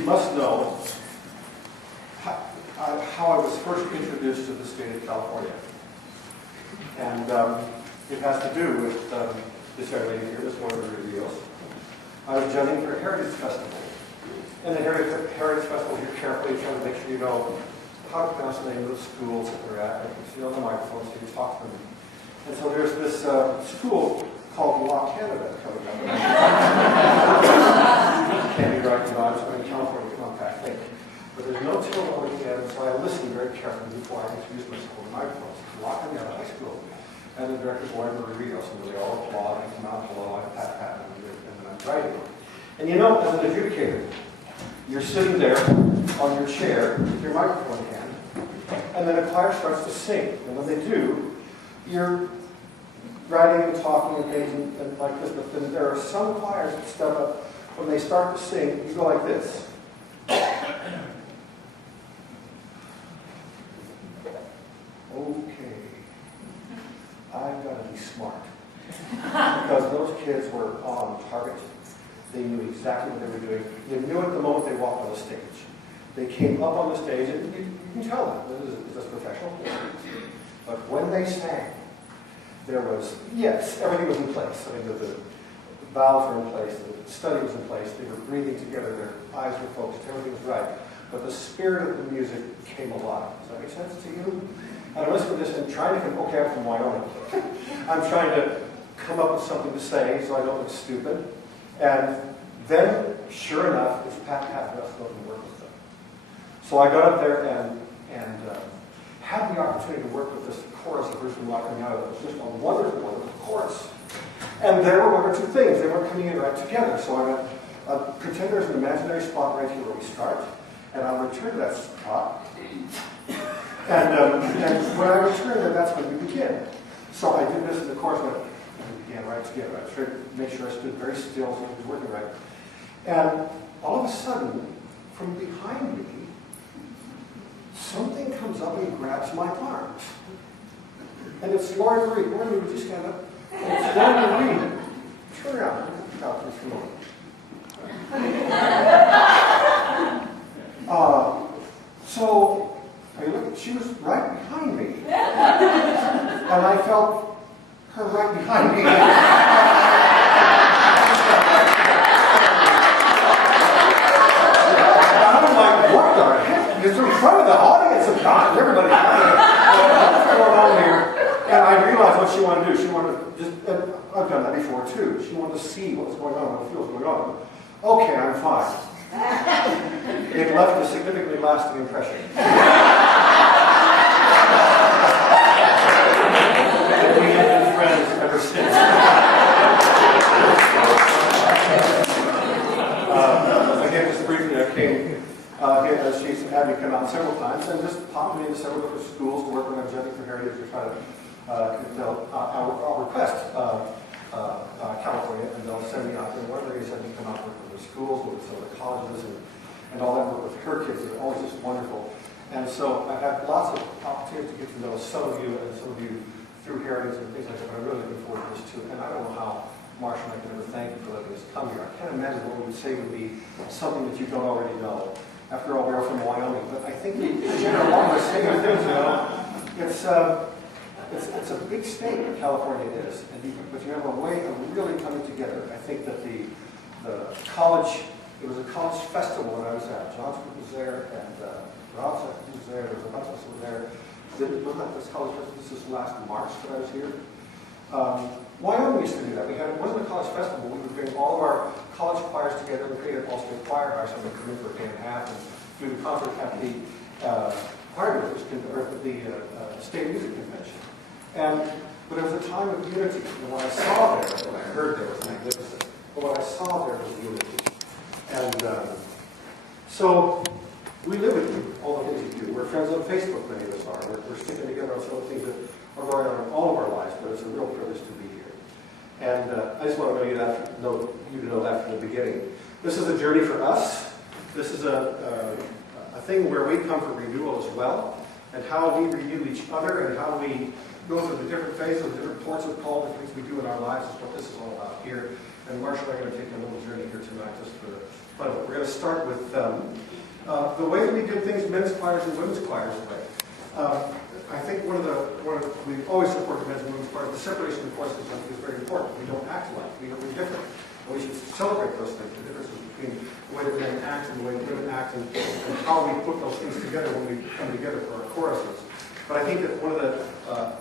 you must know how I was first introduced to the state of California. And it has to do with this young lady here, Miss Warner reveals. I was judging for a Heritage Festival. And the Heritage Festival, you're carefully trying to make sure you know how to pronounce the name of the schools that they're at. You see on the microphone, so you talk to them. And so there's this school called Law Canada coming up. Can't be right, I'm in California compact thing. But there's no till looking at it, so I listened very carefully before I introduced myself on the microphone. So Law Canada High School. And the director's wife, Rios, and they all applaud and come out below, I pat, and then I'm writing. And you know, as an adjudicator, you're sitting there on your chair with your microphone in hand, and then a choir starts to sing. And when they do, you're writing and talking and things and like this, but then there are some choirs that step up. When they start to sing, you go like this. Okay, I've got to be smart. Because those kids were on target. They knew exactly what they were doing. They knew it the moment they walked on the stage. They came up on the stage, and you can tell them, this is professional. But when they sang, there was, yes, everything was in place. I mean, the valves were in place, the study was in place, they were breathing together, their eyes were focused, everything was right. But the spirit of the music came alive. Does that make sense to you? And I listen to this and trying to think, okay, I'm from Wyoming. I'm trying to come up with something to say so I don't look stupid. And then, sure enough, it's Pat Russ go and work with them. So I got up there and had the opportunity to work with this chorus of Bruce and Lock coming out of it. It was just a wonderful, wonderful chorus. And there were one or two things. They weren't coming in right together. So I went, pretend there's an imaginary spot right here where we start, and I'll return to that spot. And when I return there, that's when we begin. So I did this in the chorus, went, we began right together. I tried to make sure I stood very still so it was working right. And all of a sudden, from behind me, something comes up and grabs my arms. And it's Laurie Marie. Laurie Marie, would you stand up? And it's Laurie Marie. Turn around. Look at this moment. So, I looked, she was right behind me. And I felt her right behind me. I'm like, what the heck? It's in front of the audience of God. Everybody's what's going on here? And I realized what she wanted to do. She wanted to just, I've done that before too. She wanted to see what was going on, what feels going on. Okay, I'm fine. It left a significantly lasting impression. We have been friends ever since. Again, just briefly, I came here, she's had me come out several times and just popped me into several different schools to work with Judging for Heritage to try to I'll request California, and they'll send me out there. One of the reasons I can come out with the schools, with some of the colleges, and all that work with her kids is always just wonderful. And so I've had lots of opportunities to get to know some of you and some of you through Heritage and things like that, but I'm really looking forward to this too. And I don't know how Marshall and I can ever thank you for letting us come here. I can't imagine what we would say would be something that you don't already know. After all, we're from Wyoming, but I think we share a lot of the same things, you know. It's a big state, California is, but you have a way of really coming together. I think that the college, it was a college festival when I was at. Johnson was there, and Rob was there, there was a bunch of us were there. Wasn't that this college festival? This is last March that I was here. Wyoming used to do that. It wasn't a college festival. We would bring all of our college choirs together and create an all-state choir house, and we'd come in for a day and a half and do the concert at the choir directors, or the state music convention. But it was a time of unity. And what I saw there, what I heard there was magnificent. But what I saw there was unity. And so we live with you, all the things you do. We're friends on Facebook, many of us are. We're sticking together on some of the things that are going on in all of our lives, but it's a real privilege to be here. And I just want to you to know that from the beginning. This is a journey for us. This is a thing where we come for renewal as well, and how we renew each other, and how we go through the different phases, the different ports of call, the things we do in our lives is what this is all about here. And Marshall and I are going to take a little journey here tonight just for the fun of it. We're going to start with the way that we did things, men's choirs and women's choirs way. I think we always support the men's and women's choirs. The separation of voices is very important. We don't act alike. We're different. And we should celebrate those things, the differences between the way that men act and the way that women act, and how we put those things together when we come together for our choruses. But I think that one of the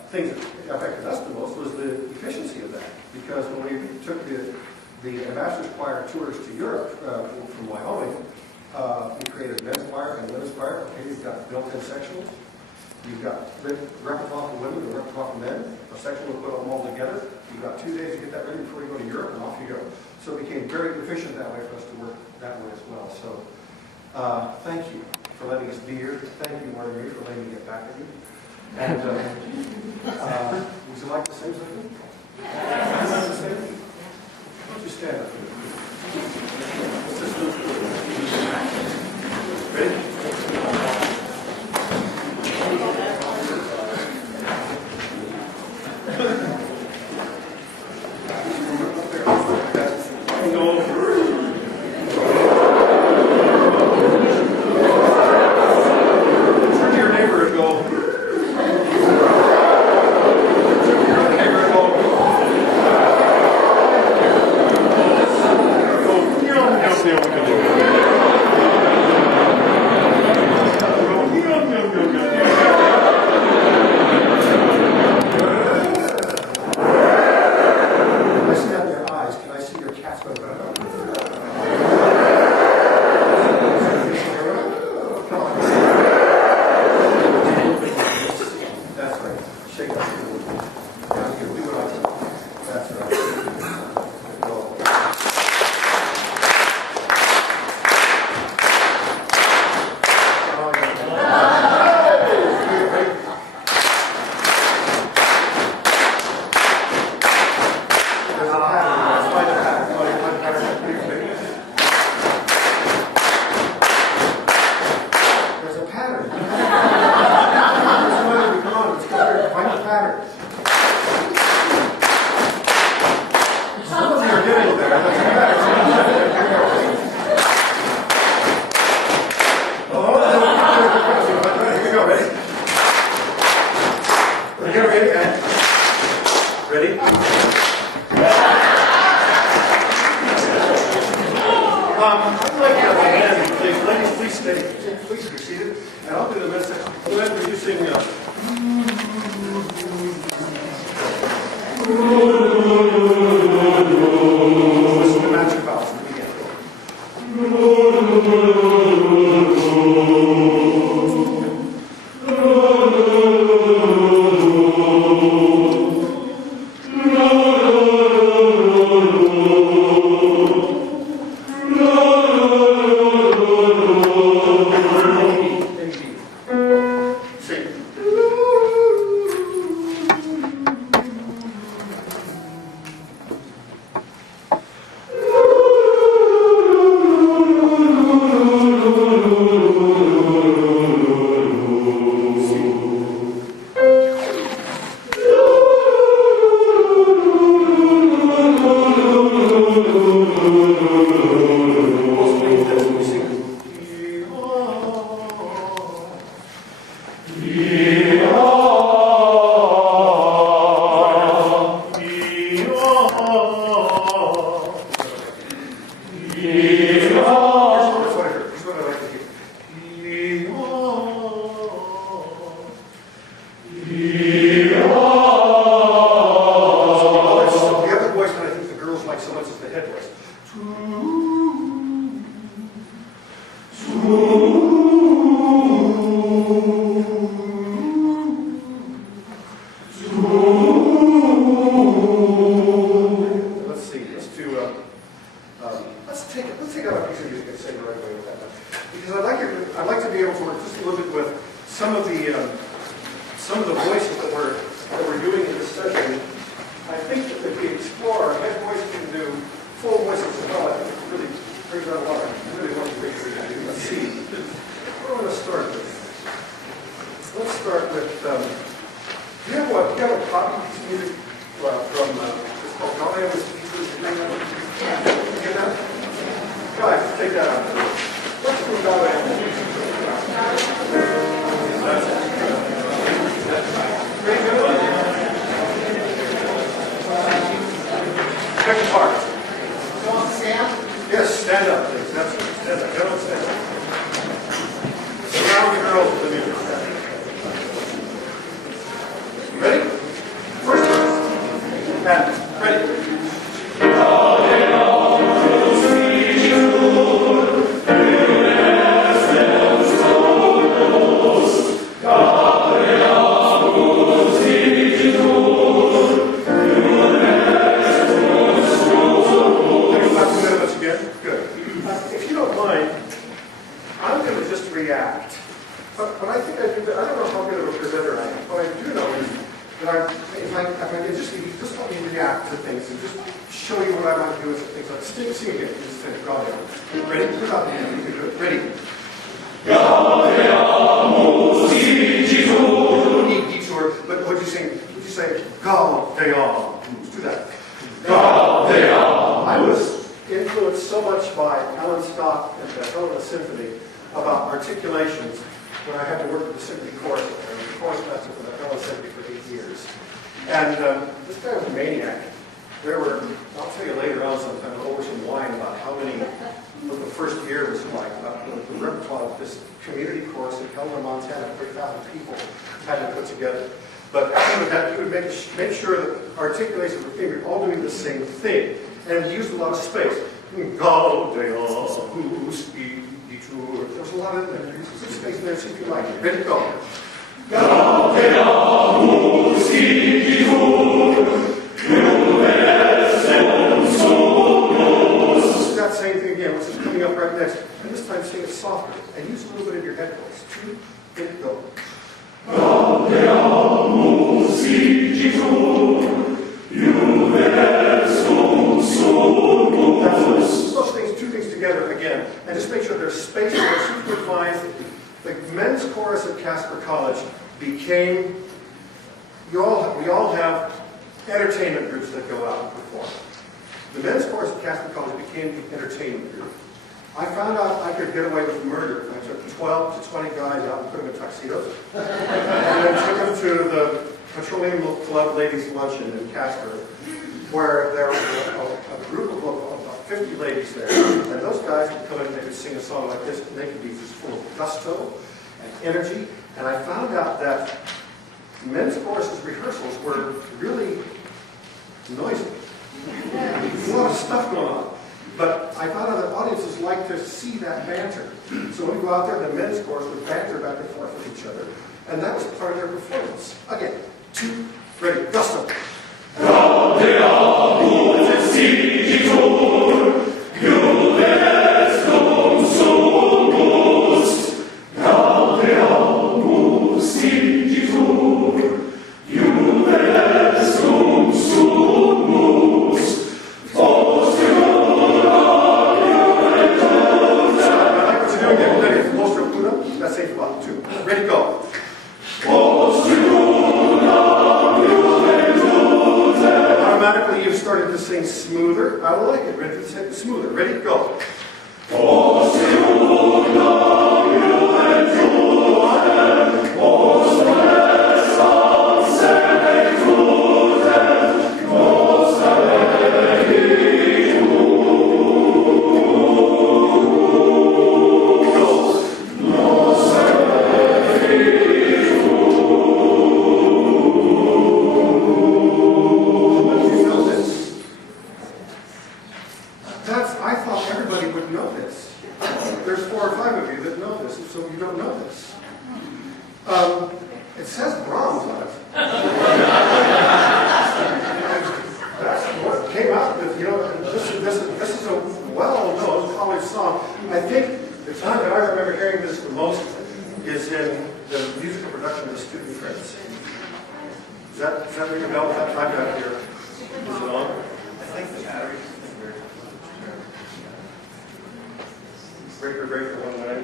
things that affected us the most was the efficiency of that. Because when we took the ambassadors choir tours to Europe from Wyoming, we created a men's choir and a women's choir. Okay, you've got built-in sectionals. You've got repertoire for women and repertoire for men. A section will put them all together. You've got 2 days to get that ready before you go to Europe, and off you go. So it became very efficient that way for us to work that way as well. So thank you for letting us be here. Thank you, Marguerite, for letting me get back at you. And would you like to say something? Yes. Why don't you stand up here? Ready? Do you have a copy of this music from, it's called God I Am His Teacher? Second part. You want to stand? Yes, stand up, please. That's it. Stand up. Get on, stand up. Surround the girls with the music. Ready? First verse. And ready. React. But I think I do that. I don't know how good of a presenter I am. What I do know is that if I can just let me react to things and just show you what I might do with things like sing again. Just finish. Ready? Put it out the hand. You can do it. Ready? Detour. But what'd you sing? Would you say Gaudeamus? Do that. Gaudeamus. I was influenced so much by Alan Scott and the Helena Symphony about articulations when I had to work with the symphony chorus. I was a chorus master for the Helena Symphony for 8 years. And this guy was a maniac. There were, I'll tell you later on sometime, over some wine about how many, what the first year was like, about the repertoire of this community chorus in Helena, Montana, 3,000 people had to put together. But after that, he would make sure that articulations were all doing the same thing. And he used a lot of space. Gaudeamus. There was a lot of there. There's some space in there, see if you like it. Ready to go. That same thing again, which is coming up right next. And this time sing it softer. And use a little bit of your head voice. 2, ready to go. Together again, and just make sure there's space there. So you would find the men's chorus at Casper College became, we all have entertainment groups that go out and perform. The men's chorus at Casper College became the entertainment group. I found out I could get away with murder. I took 12 to 20 guys out and put them in tuxedos, and then took them to the Petroleum Club Ladies Luncheon in Casper, where there was a group of about 50 ladies there, and those guys would come in and they could sing a song like this, and they could be just full of gusto and energy. And I found out that men's choruses rehearsals were really noisy. There's a lot of stuff going on. But I found out that audiences like to see that banter. So when we go out there, the men's chorus would banter back and forth with each other, and that was part of their performance. Again, 2, ready, gusto. Smoother. I like it. Ready to smoother. Ready? Go. It says Brahms on it. That's what came out with, this is a well-known college song. I think the time that I remember hearing this the most is in the musical production of The Student Prince. Does that ring a bell? I've got it here. Is it on? I think the battery. Breaker, breaker, one way.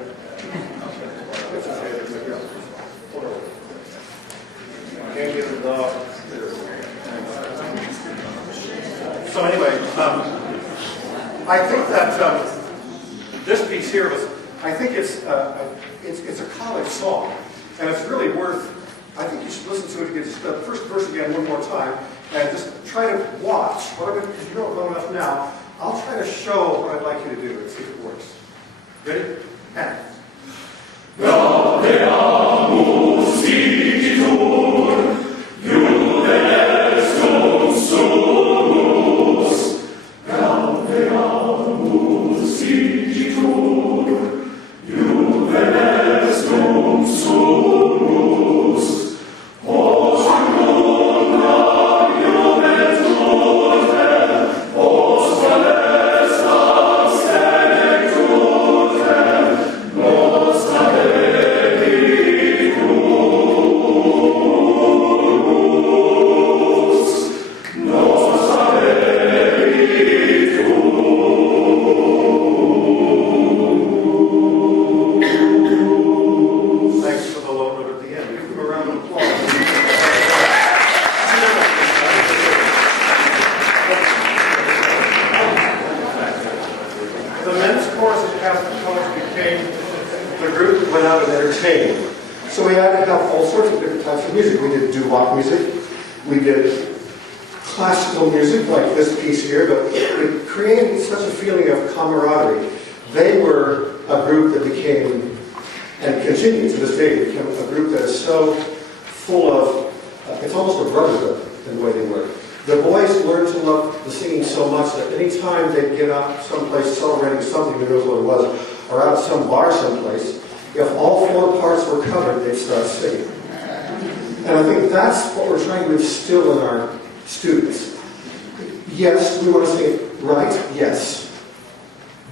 It's okay, there's a girl. Hold on. Can't get the dog. So anyway, I think that this piece here was, I think it's a college song, and it's really worth. I think you should listen to it again, just the first verse again one more time, and just try to watch. If you don't know enough now, I'll try to show what I'd like you to do and see if it works. Ready? And. Gaudeamus igitur, Juvenes cum sumus. Gaudeamus igitur, Juvenes cum sumus. So we had to have all sorts of different types of music. We did doo-wop music, we did classical music like this piece here, but it created such a feeling of camaraderie. They were a group that became, and continues to this day, became a group that is so full of, it's almost a brotherhood in the way they work. The boys learned to love the singing so much that any time they'd get up someplace celebrating something, who knows what it was, or out at some bar someplace, if all four parts were covered, they'd start singing. And I think that's what we're trying to instill in our students. Yes, we want to sing it right, yes.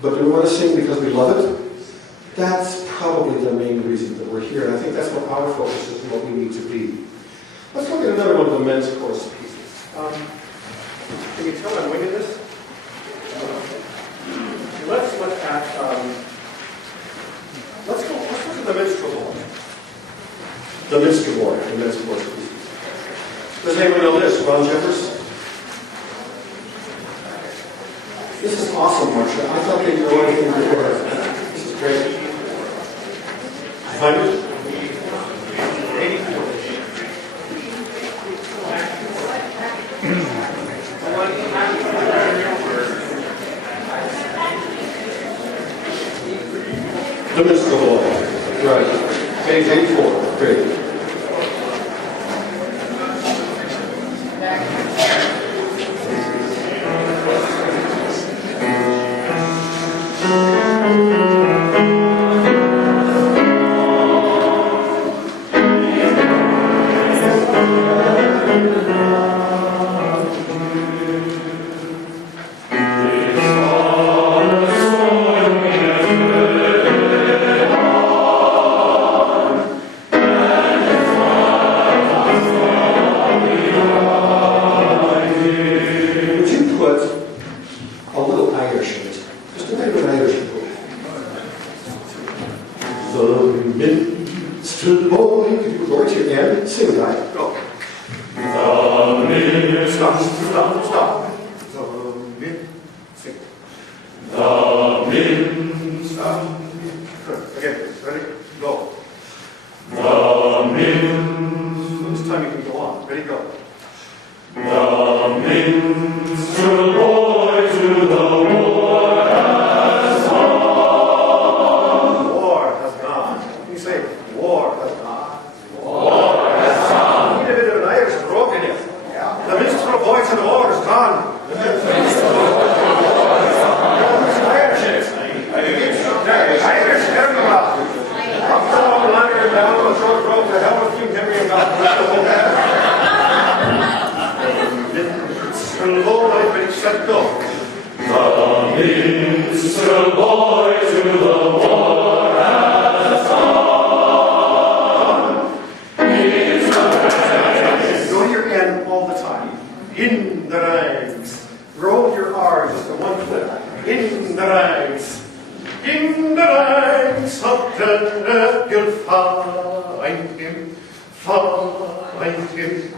But do we want to sing because we love it? That's probably the main reason that we're here. And I think that's what our focus is and what we need to be. Let's look at another one of the men's chorus pieces. Can you tell I'm winging this? Let's look at... Let's go to the minstrel boy. The minstrel boy, the men's chorus piece. Does anyone know this? Ron Jeffers? This is awesome, Marcia. I thought they'd know anything before that. This is great. Find it? 84. The minstrel boy. Right. Page 84. Great.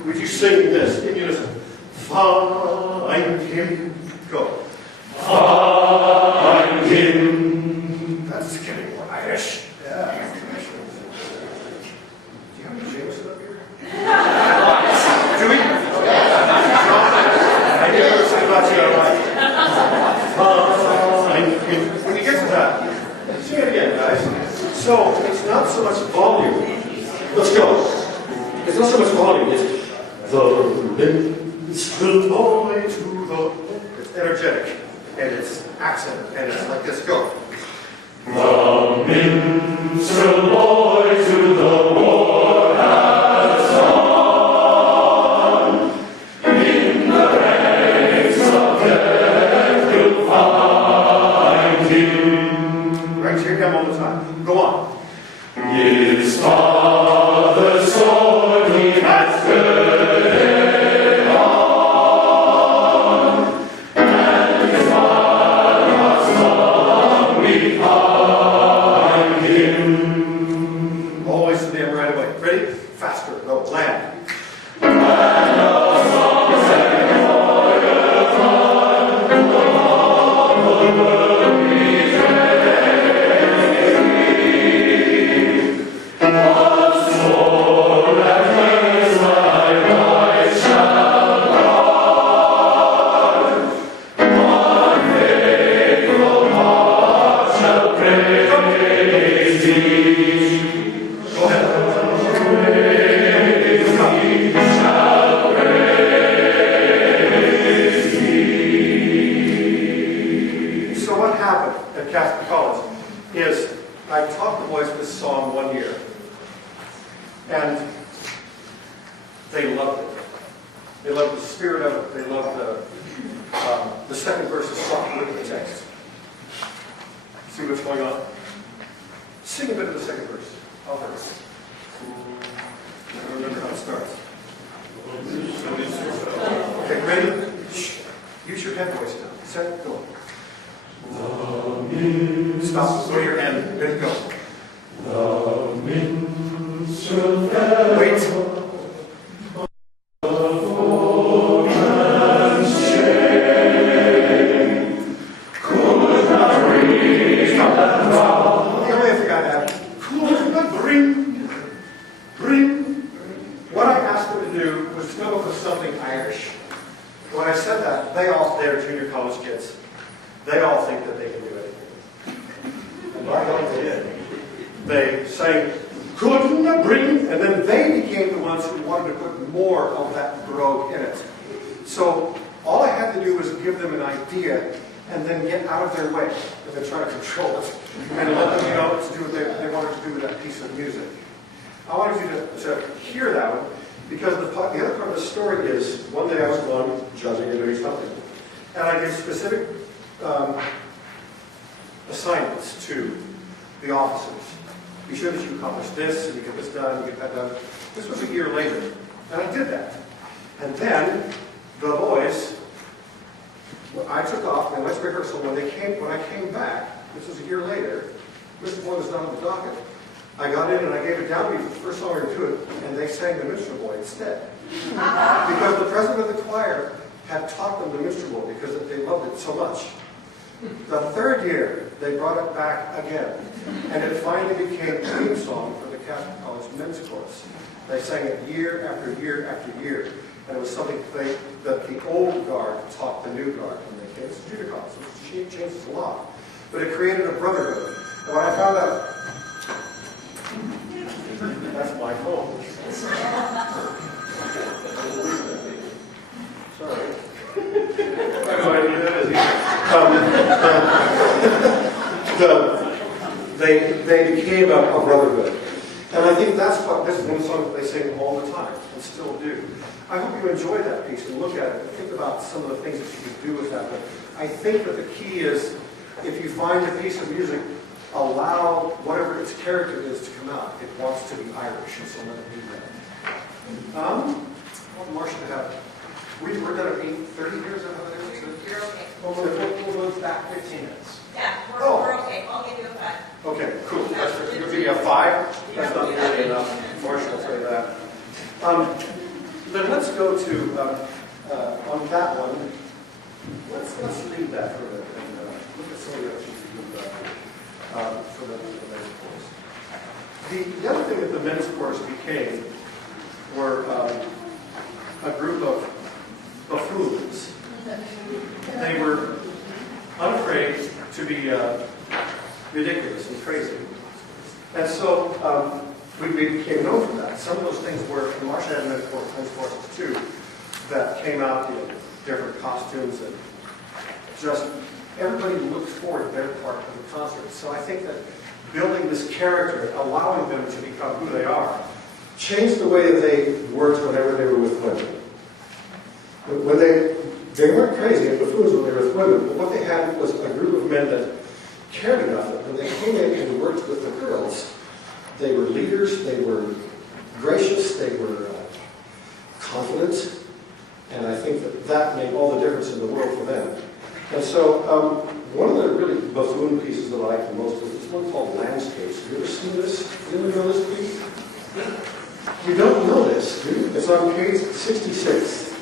Would you sing this in unison? Find him. Go. Find him. That's getting one. Irish. Yeah. Do you have any Jameson up here? Do we? I didn't know something about you, all right. When you get to that, sing it again, guys. So, it's not so much volume. Let's go. It's not so much volume, it's the minstrel boy to the... It's energetic, and it's accent, and it's like this. Go. The minstrel boy to the war has gone. In the ranks of death you'll find him. Right here, him all the time. Go on. His father's sword he has girded on, and his father's song behind him. Always to them right away. Ready? Faster. Go. Land. Land of songs and warriors on, all the world once more that is my voice shall guard, one faithful heart shall praise thee. Go ahead. Praise thee, shall praise thee. So what happened at Catholic College is I taught the boys this song 1 year. And they loved it. They loved the spirit of it. They loved the second verse is sung with the text. See what's going on? Sing a bit of the second verse. I'll hear it. I don't remember how it starts. Okay, ready? Shh. Use your head voice now. Set, go. Stop. Go to your end. Ready, go. Wait. What I asked them to do was to come up with something Irish. When I said that, they're junior college kids. They all think that they can do anything. And by God, they did. They sang, couldn't I bring, and then they became the ones who wanted to put more of that brogue in it. So all I had to do was give them an idea and then get out of their way and then try to control it and let them to do what they wanted to do with that piece of music. I wanted you to hear that one because the other part of the story is one day I was gone judging and doing something, and I gave specific assignments to the officers. Be sure that you accomplish this, and you get this done, you get that done. This was a year later, and I did that. And then the boys, I took off, and went to rehearsal. When I came back, this was a year later, Mr. Boy was not on the docket. I got in and I gave a downbeat for the first song or two, and they sang the Minstrel Boy instead. Because the president of the choir had taught them the Minstrel Boy because they loved it so much. The third year, they brought it back again, and it finally became a theme song for the Catholic College men's chorus. They sang it year after year after year, and it was something that the old guard taught the new guard when they came to junior college. So it changes a lot, but it created a brotherhood. And when I found out, that's my phone. Sorry. I have no idea who that is. They became a brotherhood. And I think that's what, this is one song that they sing all the time, and still do. I hope you enjoy that piece and look at it and think about some of the things that you can do with that. But I think that the key is, if you find a piece of music, allow whatever its character is to come out. It wants to be Irish, and so let it do that. What more should I have? We're done at 8:30 here, is that how that is? You're okay. We'll go back 15 minutes. Yeah, we're okay. I'll give you a 5. Okay, cool. You'll give me a 5? That's not nearly enough. Marshall will say that. Then let's go to, on that one, let's leave that for a minute and look at some of the other things we do for the The other thing that the men's chorus became were a group of buffoons. They were unafraid to be ridiculous and crazy. And so we became known for that. Some of those things were, the Martian had men's choruses too, that came out in different costumes, and just everybody looked forward to their part of the concert. So I think that building this character, allowing them to become who they are, changed the way that they worked whenever they were with women. When they weren't crazy and buffoons when they were with women, but what they had was a group of men that cared enough that when they came in and worked with the girls, they were leaders, they were gracious, they were confident, and I think that that made all the difference in the world for them. And so one of the really buffoon pieces that I like the most was this one called Landscapes. Have you ever seen this? Do you ever know this piece? You don't know this, do you? It's on page 66.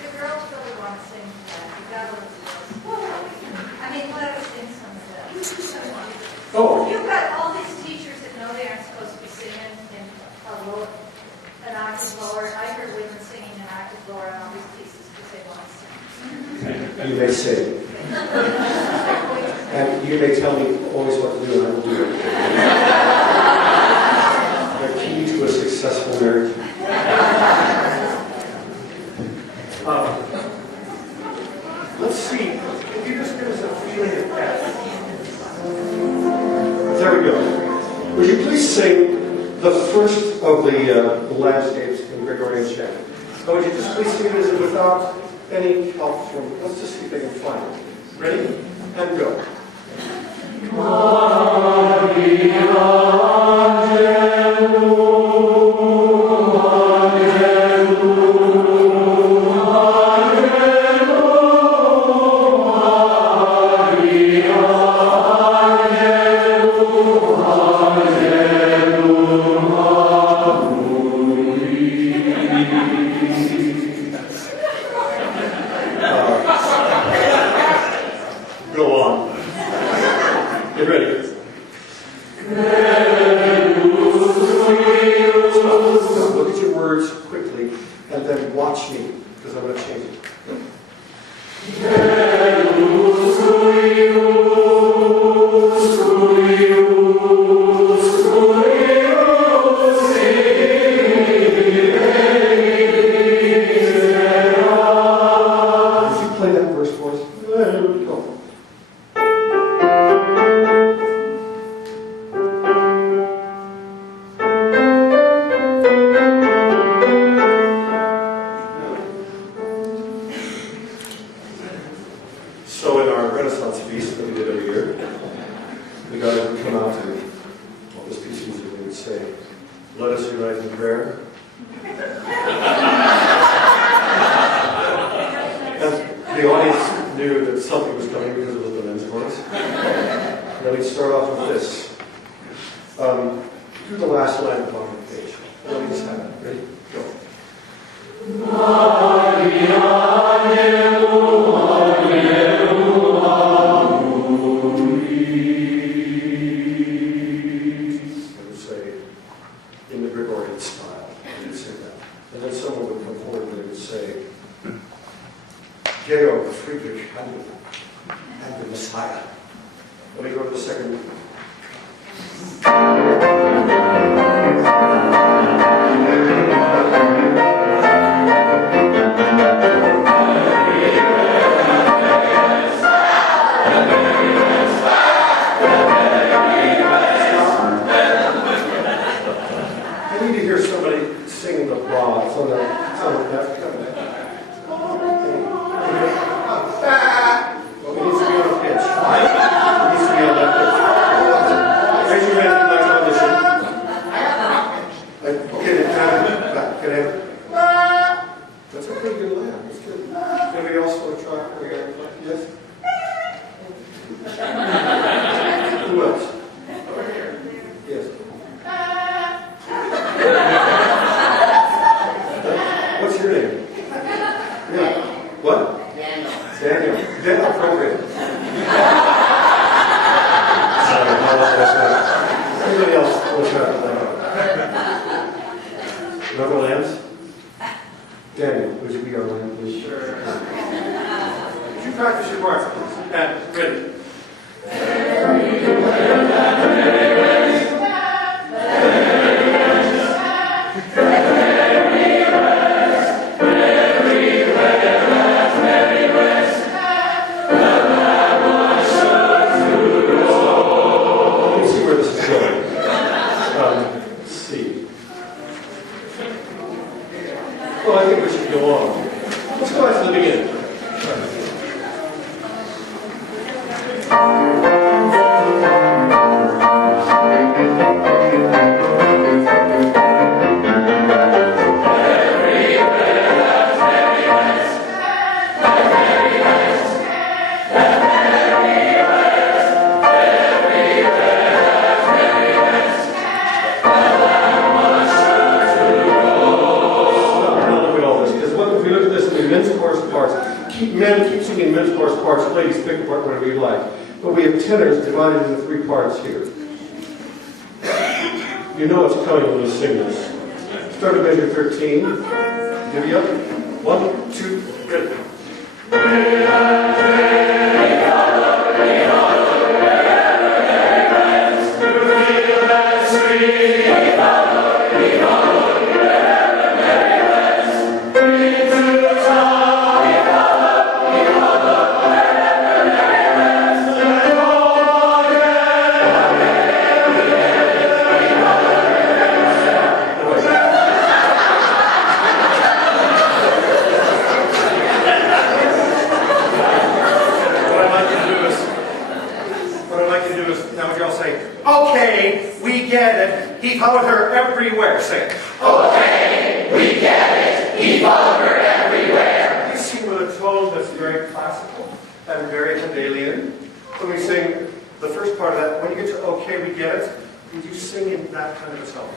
The girls really want to sing that. You gotta listen to this. I mean, let us sing some of that. Oh, You've got all these teachers that know they aren't supposed to be singing in an octave lower. I heard women singing an octave lower on all these pieces because they want to sing. you may say. And you may tell me always what to do, and I will do it. The key to a successful marriage. Let's see. If you just give us a feeling of that. There we go. Would you please sing the first of the landscapes in Gregorian chant? So would you just please sing it without any help from, let's just see if they can find it. Ready? And go. Go on. Get ready. Look at your words quickly and then watch me, because I'm going to change it. Would you play that verse for us? Go. So in our Renaissance feast that we did every year, the guys would come out and, well, this piece of music, they would say, "Let us unite in prayer." And the audience knew that something was coming because it was the men's chorus. And then we'd start off with this. Do the last line of the bottom of the page. Let me just have it. Ready? Go. In the Gregorian style, they would say that. And then someone would come forward and they would say, Georg Friedrich and the Messiah. Let me go to the second. singing mid-course parts. Ladies, pick apart whatever you like. But we have tenors divided into 3 parts here. You know what's coming when you sing this. Start at measure 13. Divvy up. 1, 2, good. Okay, we get it. He followed her everywhere. Say it. Okay, we get it. He followed her everywhere. You sing with a tone that's very classical and very Handelian. When we sing the first part of that, when you get to okay, we get it, would you sing in that kind of a tone?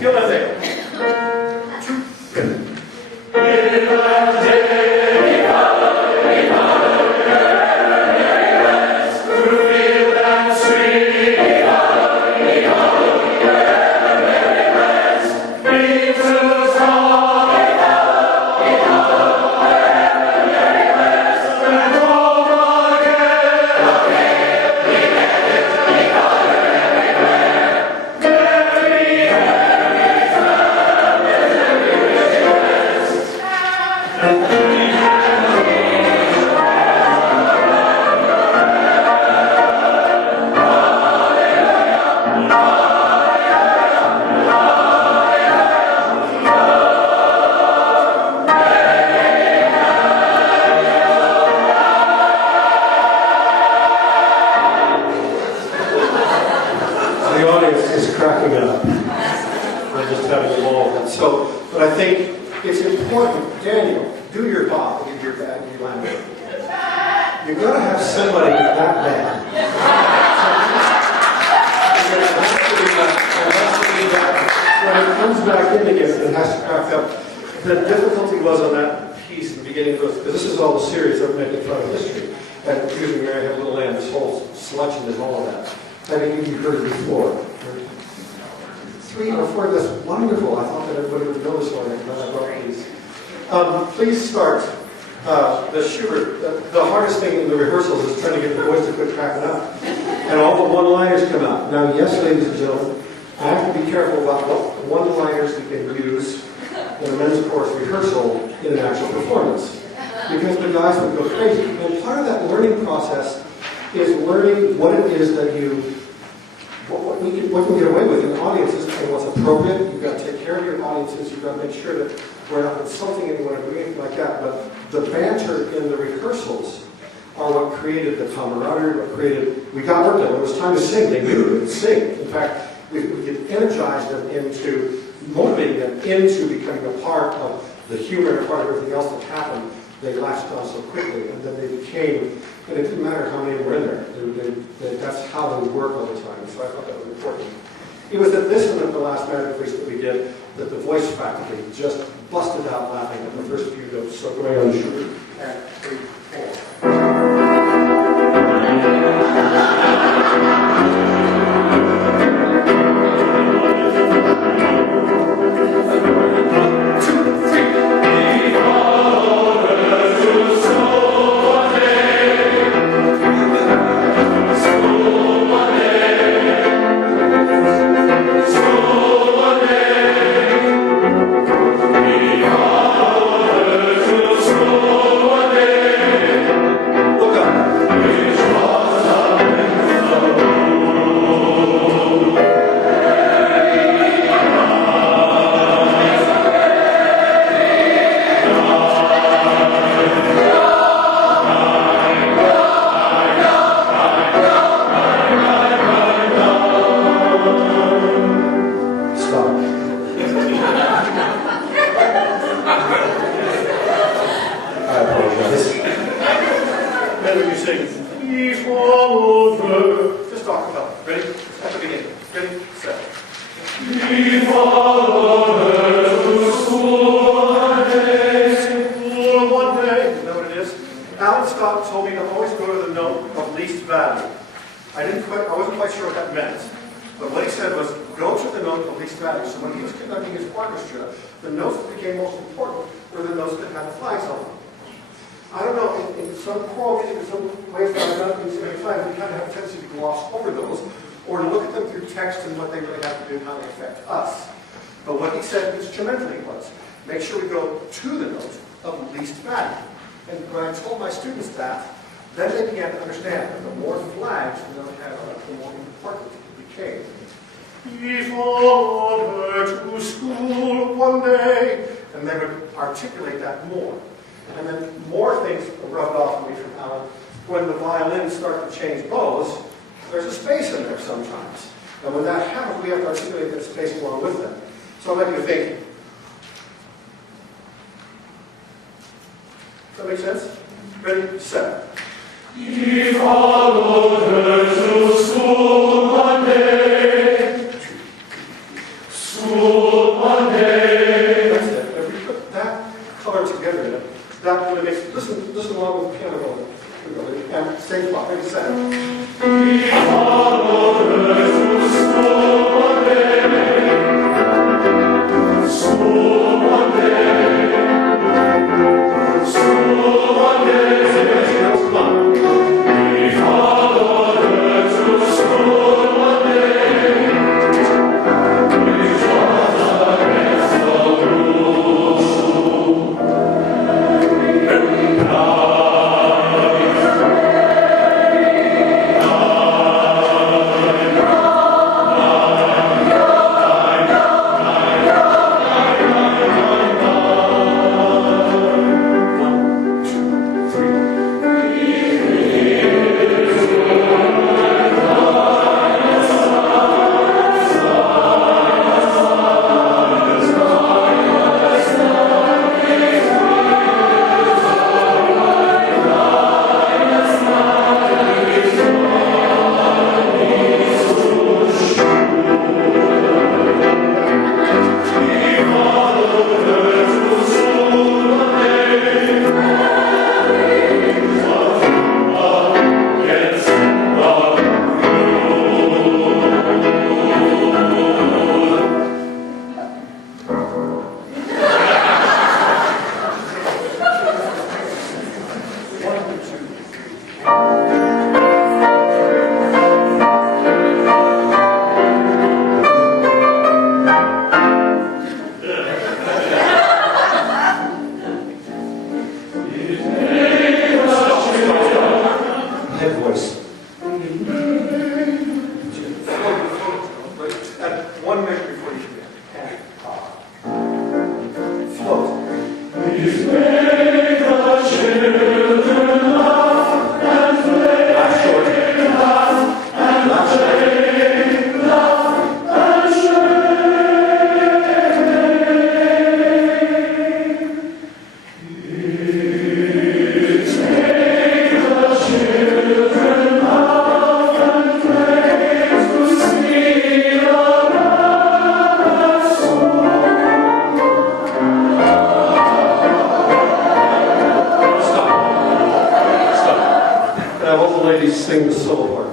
Feel that there. 2, good. But I think it's important, Daniel, do your Bob, give your bad, you land. You're going to have somebody that bad. When it comes back in again, it has to crack up. The difficulty was on that piece in the beginning, because this is all the series of making fun of history. And using Mary Had a Little Lamb, this whole selection and all of that. I think you heard it before. 3 or 4, that's wonderful. I thought that everybody would know this one. I brought these. Please start. The Schubert, the hardest thing in the rehearsals is trying to get the voice to quit cracking up. And all the one-liners come out. Now, yes, ladies and gentlemen, I have to be careful about what one-liners we can use in a men's chorus rehearsal in an actual performance. Because the guys would go crazy. And part of that learning process is learning what it is that what we can get away with in audiences and what's appropriate. You've got to take care of your audiences. You've got to make sure that we're not insulting anyone or doing anything like that. But the banter in the rehearsals are what created the camaraderie, what created, we got work done. When it was time to sing, they knew they could sing. In fact, we could energize them into, motivating them into becoming a part of the humor and part of everything else that happened. They latched on so quickly, and then they became, and it didn't matter how many were in there. That's how they would work all the time, so I thought that was important. It was at this one, at the last magic voice that we did, that the voice practically just busted out laughing at the first few notes. So going on Schubert, and 3, 4. We follow her to school one day. value. I wasn't quite sure what that meant. But what he said was, go to the note of least value. So when he was conducting his orchestra, the notes that became most important were the notes that had the flags on them. I don't know, in some choral music, in some ways that I've done things many times, we kind of have a tendency to gloss over those, or to look at them through text and what they really have to do and how they affect us. But what he said instrumentally was, make sure we go to the note of least value. And when I told my students that, then they began to understand that the more flags the note had on it, the more important it became. He followed her to school one day, and they would articulate that more. And then more things rubbed off on me from Alan. When the violins start to change bows, there's a space in there sometimes. And when that happens, we have to articulate that space along with them. So I'd like you to think. Does that make sense? Ready, set. He followed her to school one day. School one day. That's it. If we put that color together, that really makes, listen along with the piano going. And same spot, ready, set. He followed her to school one day. School one day. School one day. Come on. He followed her to school one day. Which was against the rule. And Sing the solo part.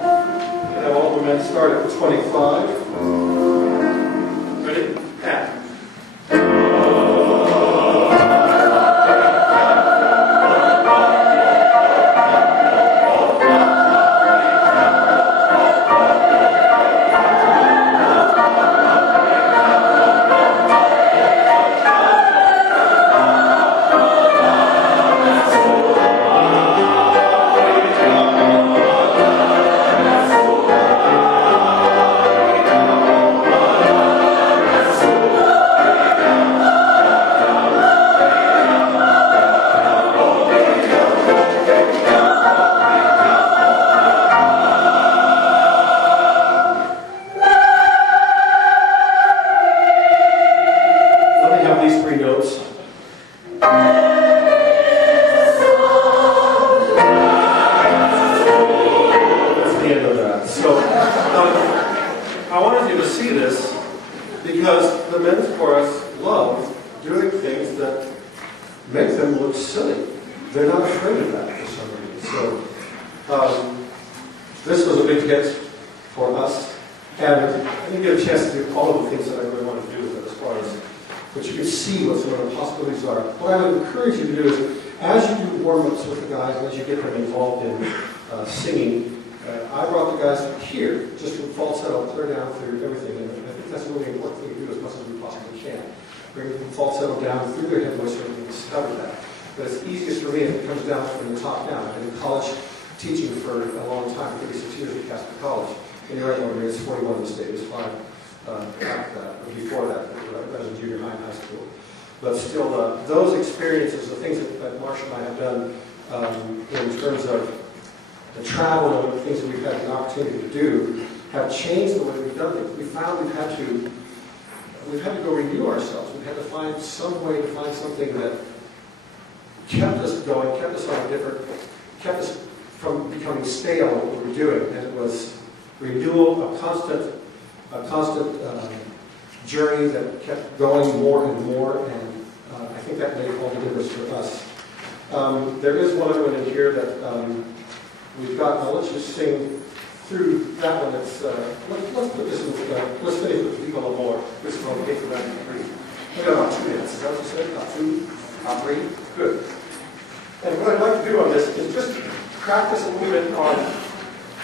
And all the men start at 25. Ready? And. This was a big hit for us, and I didn't get a chance to do all of the things that I really wanted to do with it as far as, but you can see what some of the possibilities are. What I would encourage you to do is, as you do warm-ups with the guys, as you get them involved in singing, I brought the guys here, just from falsetto, clear down through everything, and I think that's a really important thing to do as much as we possibly can. Bring the falsetto down through their head voice so we can discover that. But it's easiest for me if it comes down from the top down. I've been in college teaching for a long time, 36 years at Casper College. And you're right, Lauren, it's 41 in the state, it was 5 after that, or before that, I was in junior high and high school. But still, those experiences, the things that Marcia and I have done in terms of the travel and the things that we've had the opportunity to do, have changed the way we've done things. We found we've had to go renew ourselves. We've had to find some way to find something that kept us going, kept us on a different, kept us from becoming stale at what we were doing. And it was renewal, a constant journey that kept going more and more, and I think that made all the difference for us. There is one other one in here that we've got. Now let's just sing through that one. It's, let's put this in, let's finish with Viva l'Amour. This is on the 893. We've got about 2 minutes. Is that what you said? About 2? About 3? Good. And what I'd like to do on this is just practice a little bit on,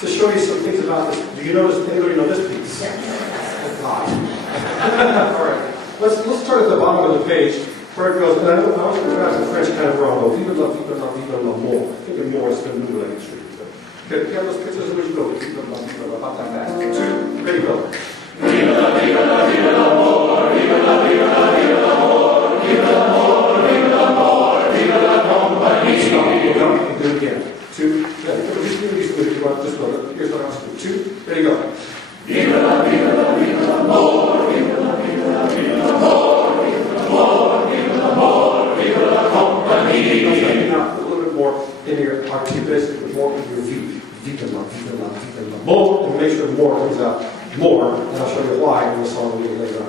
to show you some things about this. Do you notice, anybody know this piece? Thank God. All right. Let's start at the bottom of the page where it goes, and I was going to pronounce the French kind of wrong, though. Viva l'amour. I think the more is going to move like it should. Okay, you have those pictures of which you go. Viva l'amour, about that fast. 2, ready, go. Viva l'amour, viva l'amour, viva l'amour, viva l'amour, viva l'amour, viva la compagnie. Stop, go down, do it again. 2, ready. Here's what I want to do. 2, ready, go. Viva la, viva la, viva l'amor, viva la, viva la, viva l'amor, viva l'amor, viva l'amor, viva la compagnie. Now, a little bit more in your articulation, more in your view. Viva la, viva la, viva l'amor, and make sure more comes out more, and I'll show you why in the song a little later on.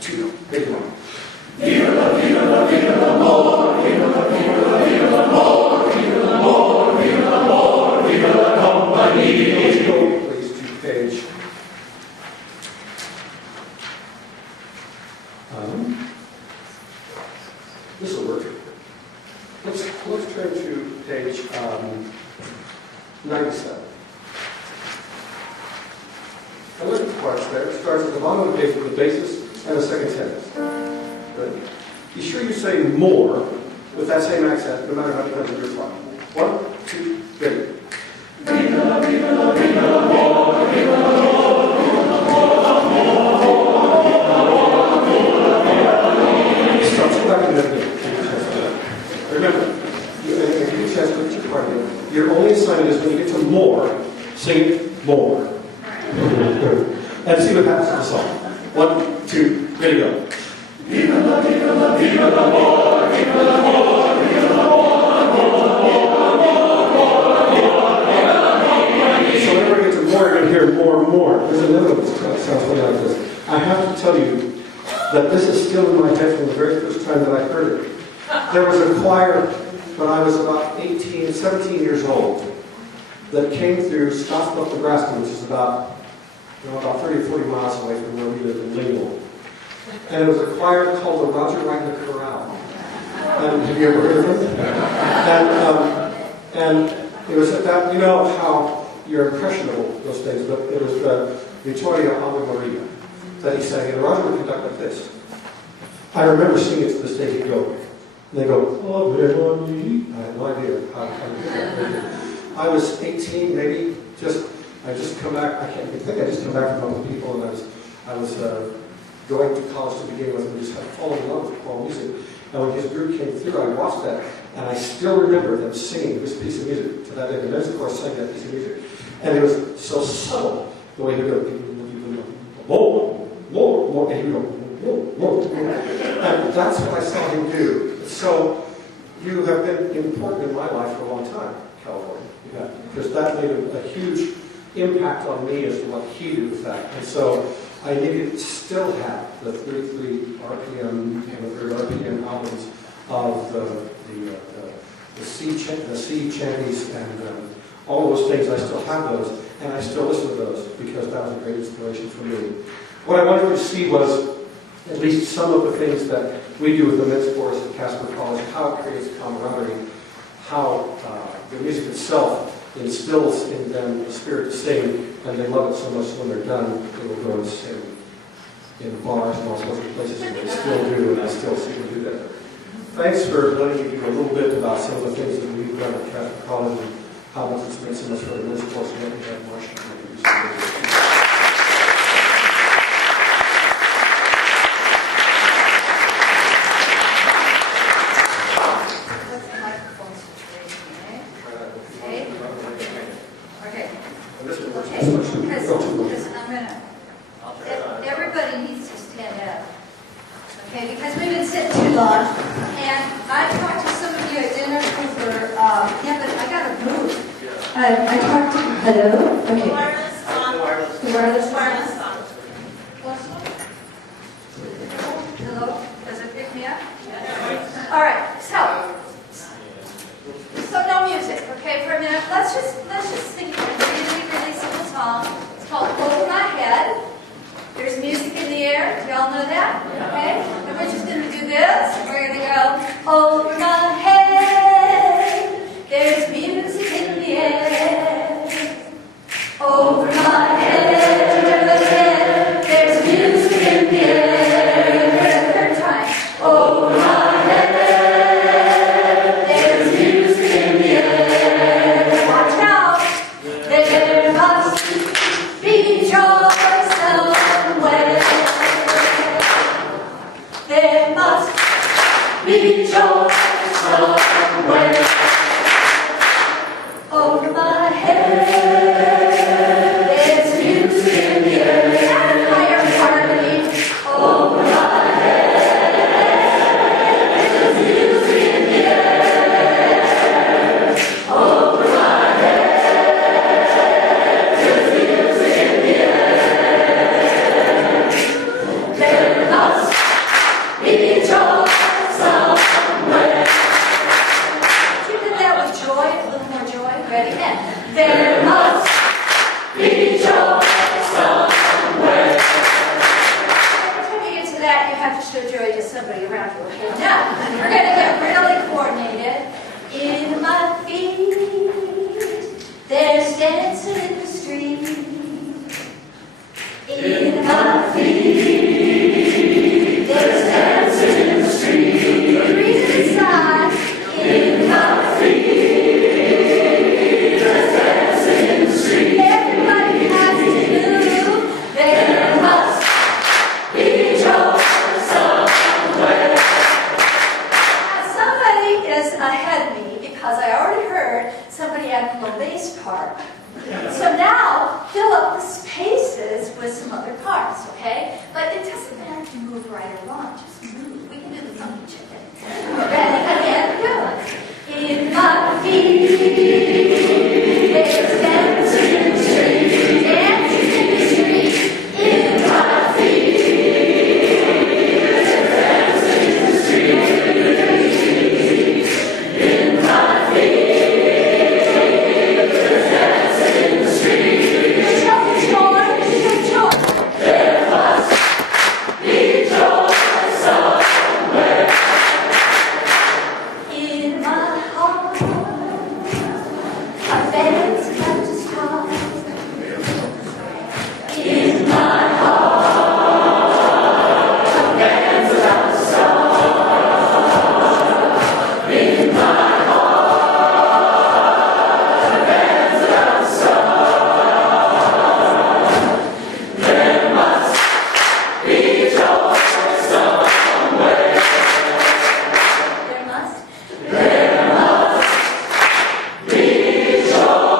2, ready, go. Viva la, viva la, viva l'amor, viva la, viva la, viva l'amor, viva l'amor, viva l'amor, viva la compagnie. Let's go, please, to page. This will work. Let's turn to page 97. And look at the parts there. It starts at the bottom of the page with the basis and the second sentence. Good. Be sure you say more with that same accent, no matter how dependent you're from. 1, 2, ready. Viva la, viva la, viva l'amor, viva l'amor, viva l'amor. Stop, go back to that again. Remember, if you chance to take part of it, your only assignment is when you get to more, sing more. And see what happens to the song. 1, 2, ready, go. Viva la, viva la, viva l'amor, viva l'amor, viva l'amor, so whenever we get to more, you're going to hear more and more. There's another one that sounds funny like this. I have to tell you that this is still in my head from the very first time that I heard it. There was a choir when I was about 18, 17 years old that came through Scottsbluff, Nebraska, which is about 30 or 40 miles away from where we live in Lingle. And it was a choir called the Roger Wagner Chorale. And have you ever heard of it? And it was at that, you know how you're impressionable, those things, but it was Vittoria Ave Maria that he sang. And Roger would conduct like this. I remember singing it to this day. He'd go, and they go, Ave Maria. I had no idea how to do that. I was 18, maybe, I just come back, I think I just come back from other people, and I was going to college to begin with, and just had fallen in love with choral music. And when his group came through, I watched that, and I still remember them singing this piece of music to that day. The men's chorus sang that piece of music. And it was so subtle, the way he would go, more, more, more, and he would go, more, more. And that's what I saw him do. So you have been important in my life for a long time, California. Yeah, because that made a huge impact on me as to what he did with that. And so I needed to still have the 33 RPM and the 30 RPM albums of the the sea chanties, and all those things. I still have those, and I still listen to those because that was a great inspiration for me. What I wanted to see was at least some of the things that we do with the men's chorus at Casper College, how it creates camaraderie, how the music itself instills in them the spirit to sing, and they love it so much when they're done, they will go and sing in bars and all sorts of places, and they still do, and I still see them do that. Thanks for letting me do a little bit about some of the things that we've done at Casper College and how much it's meant so much for the men's chorus and what we have Marshall. Because I'm gonna, everybody needs to stand up, okay? Because we've been sitting too long, and I talked to some of you at dinner over, yeah, but I gotta move. I talked to, hello? Okay. Wireless on. The wireless Wireless on. Hello? Does it pick me up? All right, so no music, okay, for a minute. Let's just think of a really, really simple song. It's called Over My Head. There's music in the air. Do y'all know that? Okay? And we're just going to do this. We're going to go over my head. There's music in the air. Over my head. There's music in the air. Third time. Over my head. There's music in the air. Watch out. There must be joy somewhere. There must be joy somewhere. Over my head, there's music in the air. And higher harmony. Over my head, there's music in the air. Over my head, there's music in the air. There must be joy somewhere. You did that with joy, a little more joy. Ready? And there must be joy somewhere. Every time you get to that, you have to show joy to somebody around you. Okay, now we're going to get really coordinated. In my feet, there's dancing in the street. In my feet, there's dancing in the street. Breathe inside. In my feet, there's dancing in the street. Everybody has to move. There must be joy somewhere. Now, somebody is ahead of me because I already heard somebody at the bass part. So now, fill up the spaces with some other parts, okay? But it doesn't matter if you move right or wrong, just move. We can do the funky chicken. Ready? Again, go. In my feet, there's dancing in the street. Dancing in the street. In my feet, there's dancing in the street. In my feet, there's dancing in the street. Show joy, show joy. There must be joy somewhere. In my heart, a band's about to start. In my heart, a band's about to start. In my heart, a band's about to start. There must be joy somewhere. There must be joy.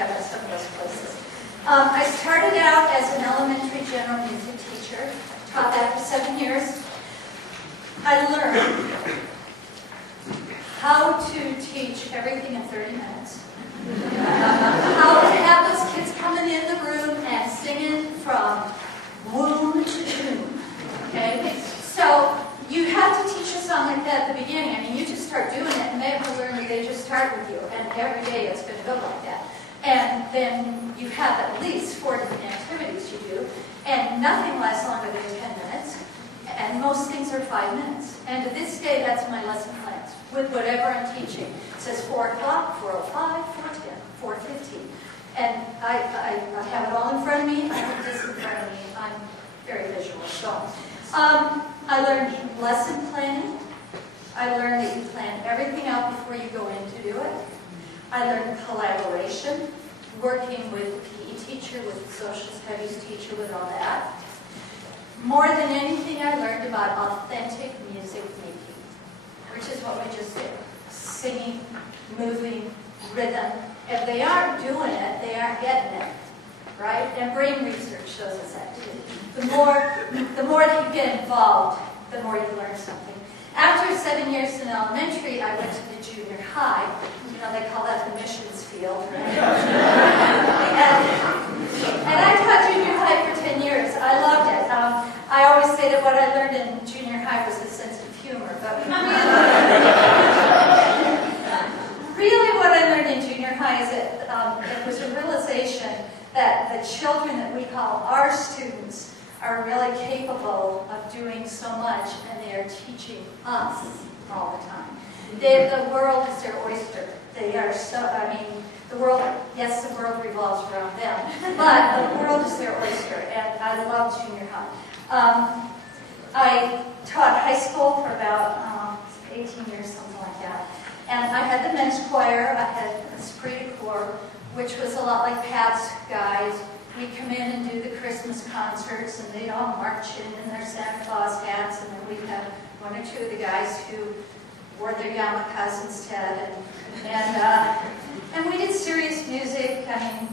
time at some of those places. I started out as an elementary general music teacher. I taught that for 7 years. I learned how to teach everything in 30 minutes. How to have those kids coming in the room and singing from womb to tomb. Okay? So you have to teach a song like that at the beginning. I mean, you just start doing it, and they will learn that they just start with you, and every day it's going to go like that. And then you have at least 4 different activities you do, and nothing lasts longer than 10 minutes, and most things are 5 minutes. And to this day, that's my lesson plans, with whatever I'm teaching. It says 4 o'clock, 4:05, 4:10, 4:15. And I have it all in front of me. I have this in front of me. I'm very visual. So I learned lesson planning. I learned that you plan everything out before you go in to do it. I learned collaboration, working with the PE teacher, with the social studies teacher, with all that. More than anything, I learned about authentic music making, which is what we just did. Singing, moving, rhythm. If they aren't doing it, they aren't getting it, right? And brain research shows us that too. The more that you get involved, the more you learn something. After 7 years in elementary, I went to the junior high. You know, they call that the missions field. Right? and I taught junior high for 10 years. I loved it. I always say that what I learned in junior high was a sense of humor, but really what I learned in junior high is that it was a realization that the children that we call our students are really capable of doing so much, and they are teaching us all the time. The world is their oyster. They are so, I mean, the world, yes, the world revolves around them, but the world is their oyster, and I love junior high. I taught high school for about 18 years, something like that. And I had the men's choir, I had esprit de corps, which was a lot like Pat's guys. We'd come in and do the Christmas concerts, and they'd all march in their Santa Claus hats, and then we'd have 1 or 2 of the guys who wore their yarmulkes instead. And we did serious music. I mean,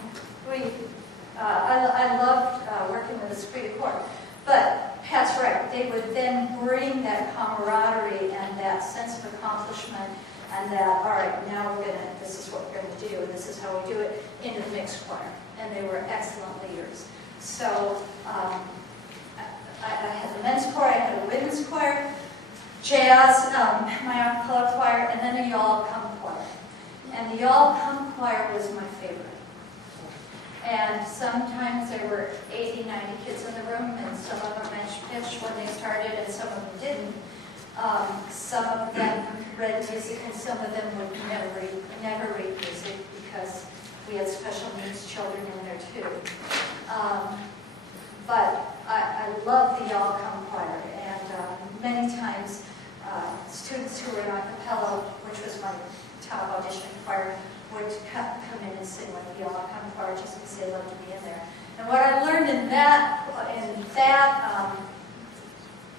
I loved working with esprit de corps. But Pat's right. They would then bring that camaraderie and that sense of accomplishment, and that, all right, now this is what we're going to do, and this is how we do it, into the mixed choir. And they were excellent leaders. So I had the men's choir, I had a women's choir, jazz, my acapella choir, and then a y'all come choir. And the y'all come choir was my favorite. And sometimes there were 80, 90 kids in the room, and some of them pitched when they started, and some of them didn't. Some of them read music, and some of them would never read music, because we had special needs children in there too. But I love the Y'all Come Choir, and many times students who were in a cappella, which was my top audition choir, would come in and sing with the Y'all Come Choir just because they loved to be in there. And what I learned in that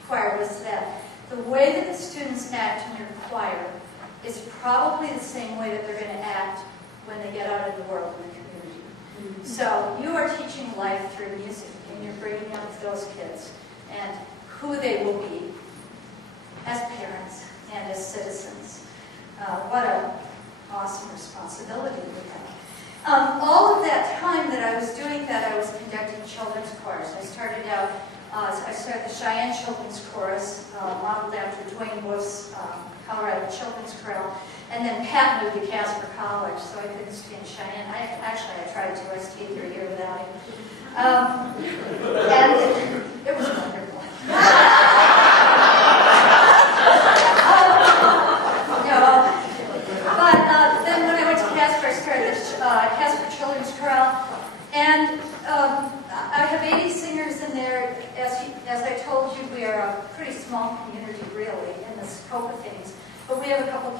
choir was that the way that the students act in your choir is probably the same way that they're going to act when they get out in the world in the community. Mm-hmm. So you are teaching life through music, and you're bringing up those kids and who they will be as parents and as citizens. What an awesome responsibility we have. All of that time that I was doing that, I was conducting children's choirs. I started out, I started the Cheyenne Children's Chorus, modeled after Dwayne Wolf's Colorado Children's Chorale. And then Pat moved to Casper College, so I couldn't stay in Cheyenne. I tried to. I stayed here a year without him. And it was wonderful. But then when I went to Casper, I started the Casper Children's Chorale. And I have 80 singers in there. As I told you, we are a pretty small community, really, in the scope of things. But we have a couple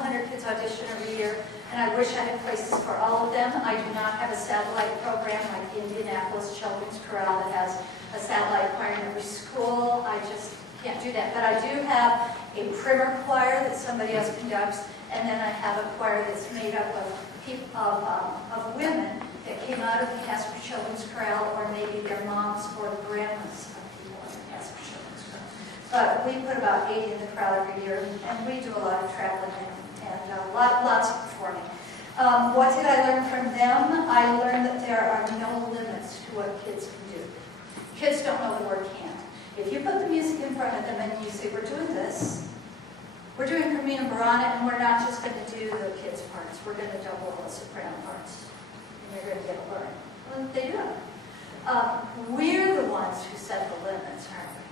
hundred kids audition every year, and I wish I had places for all of them. I do not have a satellite program like the Indianapolis Children's Chorale that has a satellite choir in every school. I just can't do that. But I do have a primer choir that somebody else conducts, and then I have a choir that's made up of of women that came out of the Casper Children's Chorale, or maybe their moms or grandmas of people in the Casper Children's Chorale. But we put about 80 in the chorale every year, and we do a lot of traveling and lots of performing. What did I learn from them? I learned that there are no limits to what kids can do. Kids don't know the word can't. If you put the music in front of them and you say, we're doing this, we're doing Carmina Burana, and we're not just going to do the kids' parts. We're going to double the soprano parts. And you're going to get to learn. Well, they do it. We're the ones who set the limits, aren't we?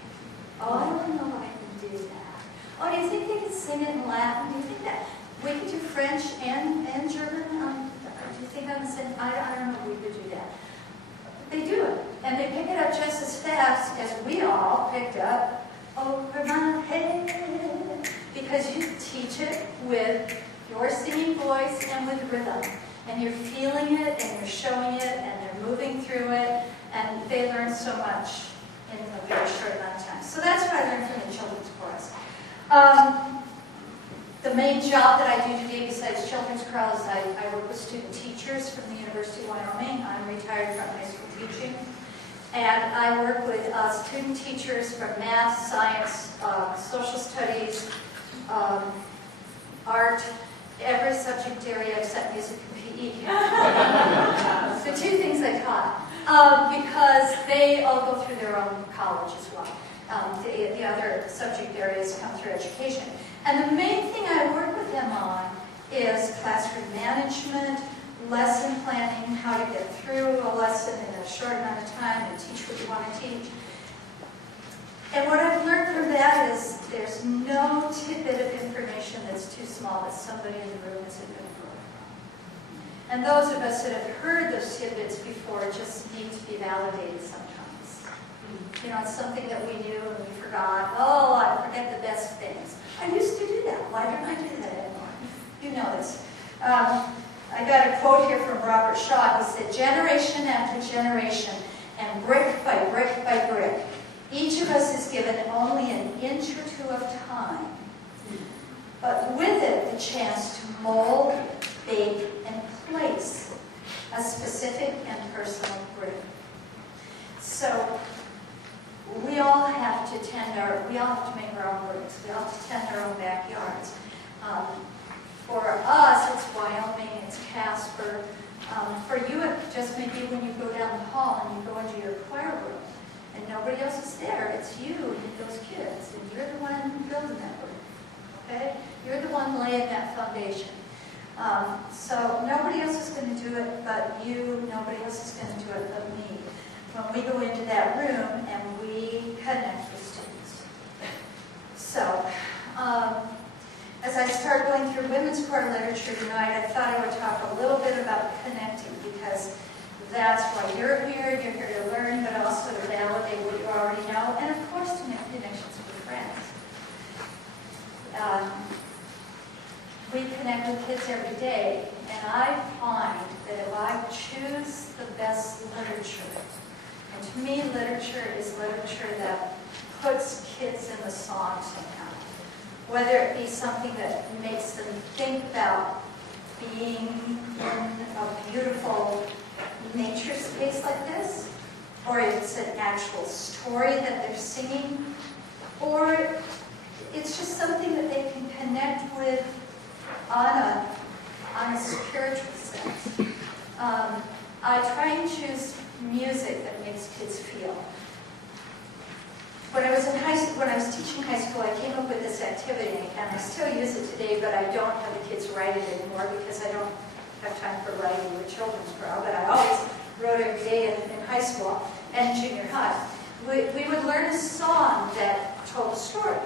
Oh, I don't know if I can do that. Oh, do you think they can sing it in Latin? Do you think that we could do French and German? Do you think on the same? I don't know if we could do that. They do it. And they pick it up just as fast as we all picked up Over My Head. Because you teach it with your singing voice and with rhythm. And you're feeling it, and you're showing it, and they're moving through it, and they learn so much in a very short amount of time. So that's what I learned from the children's chorus. The main job that I do today, besides children's chorale, is I work with student teachers from the University of Wyoming. I'm retired from high school teaching. And I work with student teachers from math, science, social studies, art, every subject area except music and PE. The two things I taught, because they all go through their own college as well. The other subject areas come through education. And the main thing I work with them on is classroom management, lesson planning, how to get through a lesson in a short amount of time and teach what you want to teach. And what I've learned from that is there's no tidbit of information that's too small that somebody in the room isn't going to learn. And those of us that have heard those tidbits before just need to be validated sometimes. You know, it's something that we knew and we forgot. Oh, I forget the best things. I used to do that. Why don't I do that anymore? You know this. I got a quote here from Robert Shaw. He said, generation after generation, and brick by brick by brick, each of us is given only an inch or two of time, but with it the chance to mold, bake, and place a specific and personal brick. So we all have to make our own bricks. We all have to tend our own backyards. For us, it's Wyoming, it's Casper. For you, it just may be when you go down the hall and you go into your choir room and nobody else is there. It's you and those kids, and you're the one building that brick. Okay? You're the one laying that foundation. So nobody else is going to do it but you. Nobody else is going to do it but me. When we go into that room and we connect with students. So, as I start going through women's choir literature tonight, I thought I would talk a little bit about connecting, because that's why you're here to learn, but also to validate what you already know, and of course to make connections with friends. We connect with kids every day, and I find that if I choose the best literature, and to me literature is literature that puts kids in the song somehow. Whether it be something that makes them think about being in a beautiful nature space like this, or it's an actual story that they're singing, or it's just something that they can connect with on a spiritual sense. I try and choose music that makes kids feel. When I was teaching high school, I came up with this activity, and I still use it today, but I don't have the kids write it anymore because I don't have time for writing with children's chorale, but I always wrote every day in high school and junior high. We would learn a song that told a story.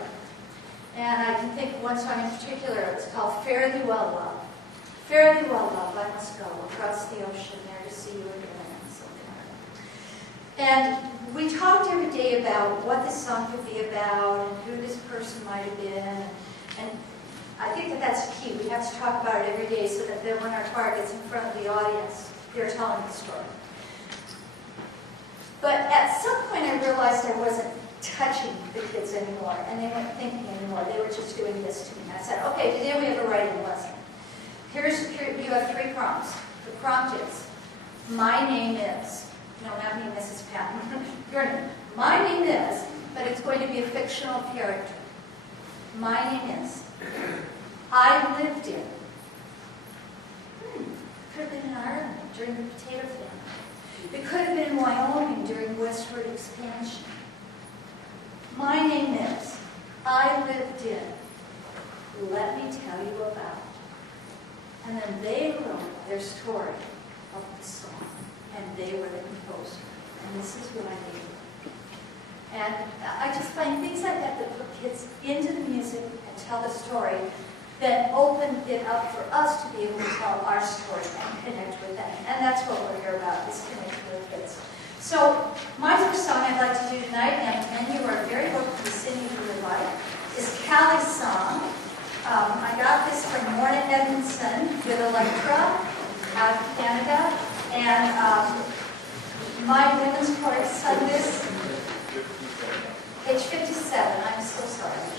And I can think of one song in particular. It's called Fare Thee Well, Love. Fare thee well, love, I must go across the ocean there to see you again, something like that. And we talked every day about what this song could be about and who this person might have been. And I think that that's key. We have to talk about it every day so that then when our choir gets in front of the audience, they're telling the story. But at some point I realized I wasn't touching the kids anymore, and they weren't thinking anymore. They were just doing this to me. I said, okay, today we have a writing lesson. You have 3 prompts. The prompt is, my name is, no, not me, Mrs. Patton, your name. My name is, but it's going to be a fictional character. My name is, I lived in, could have been in Ireland during the potato famine. It could have been in Wyoming during westward expansion. My name is, I lived in, let me tell you about. And then they wrote their story of the song, and they were the composer. And this is what I did. And I just find things like that that put kids into the music and tell the story, that open it up for us to be able to tell our story and connect with them. And that's what we're here about, is connecting with kids. So my first song I'd like to do tonight, and you are very welcome to sing if you would like, is Callie's song. I got this from Morna Edmondson with Electra out of Canada, and my women's chorus sung this, page 57, I'm so sorry.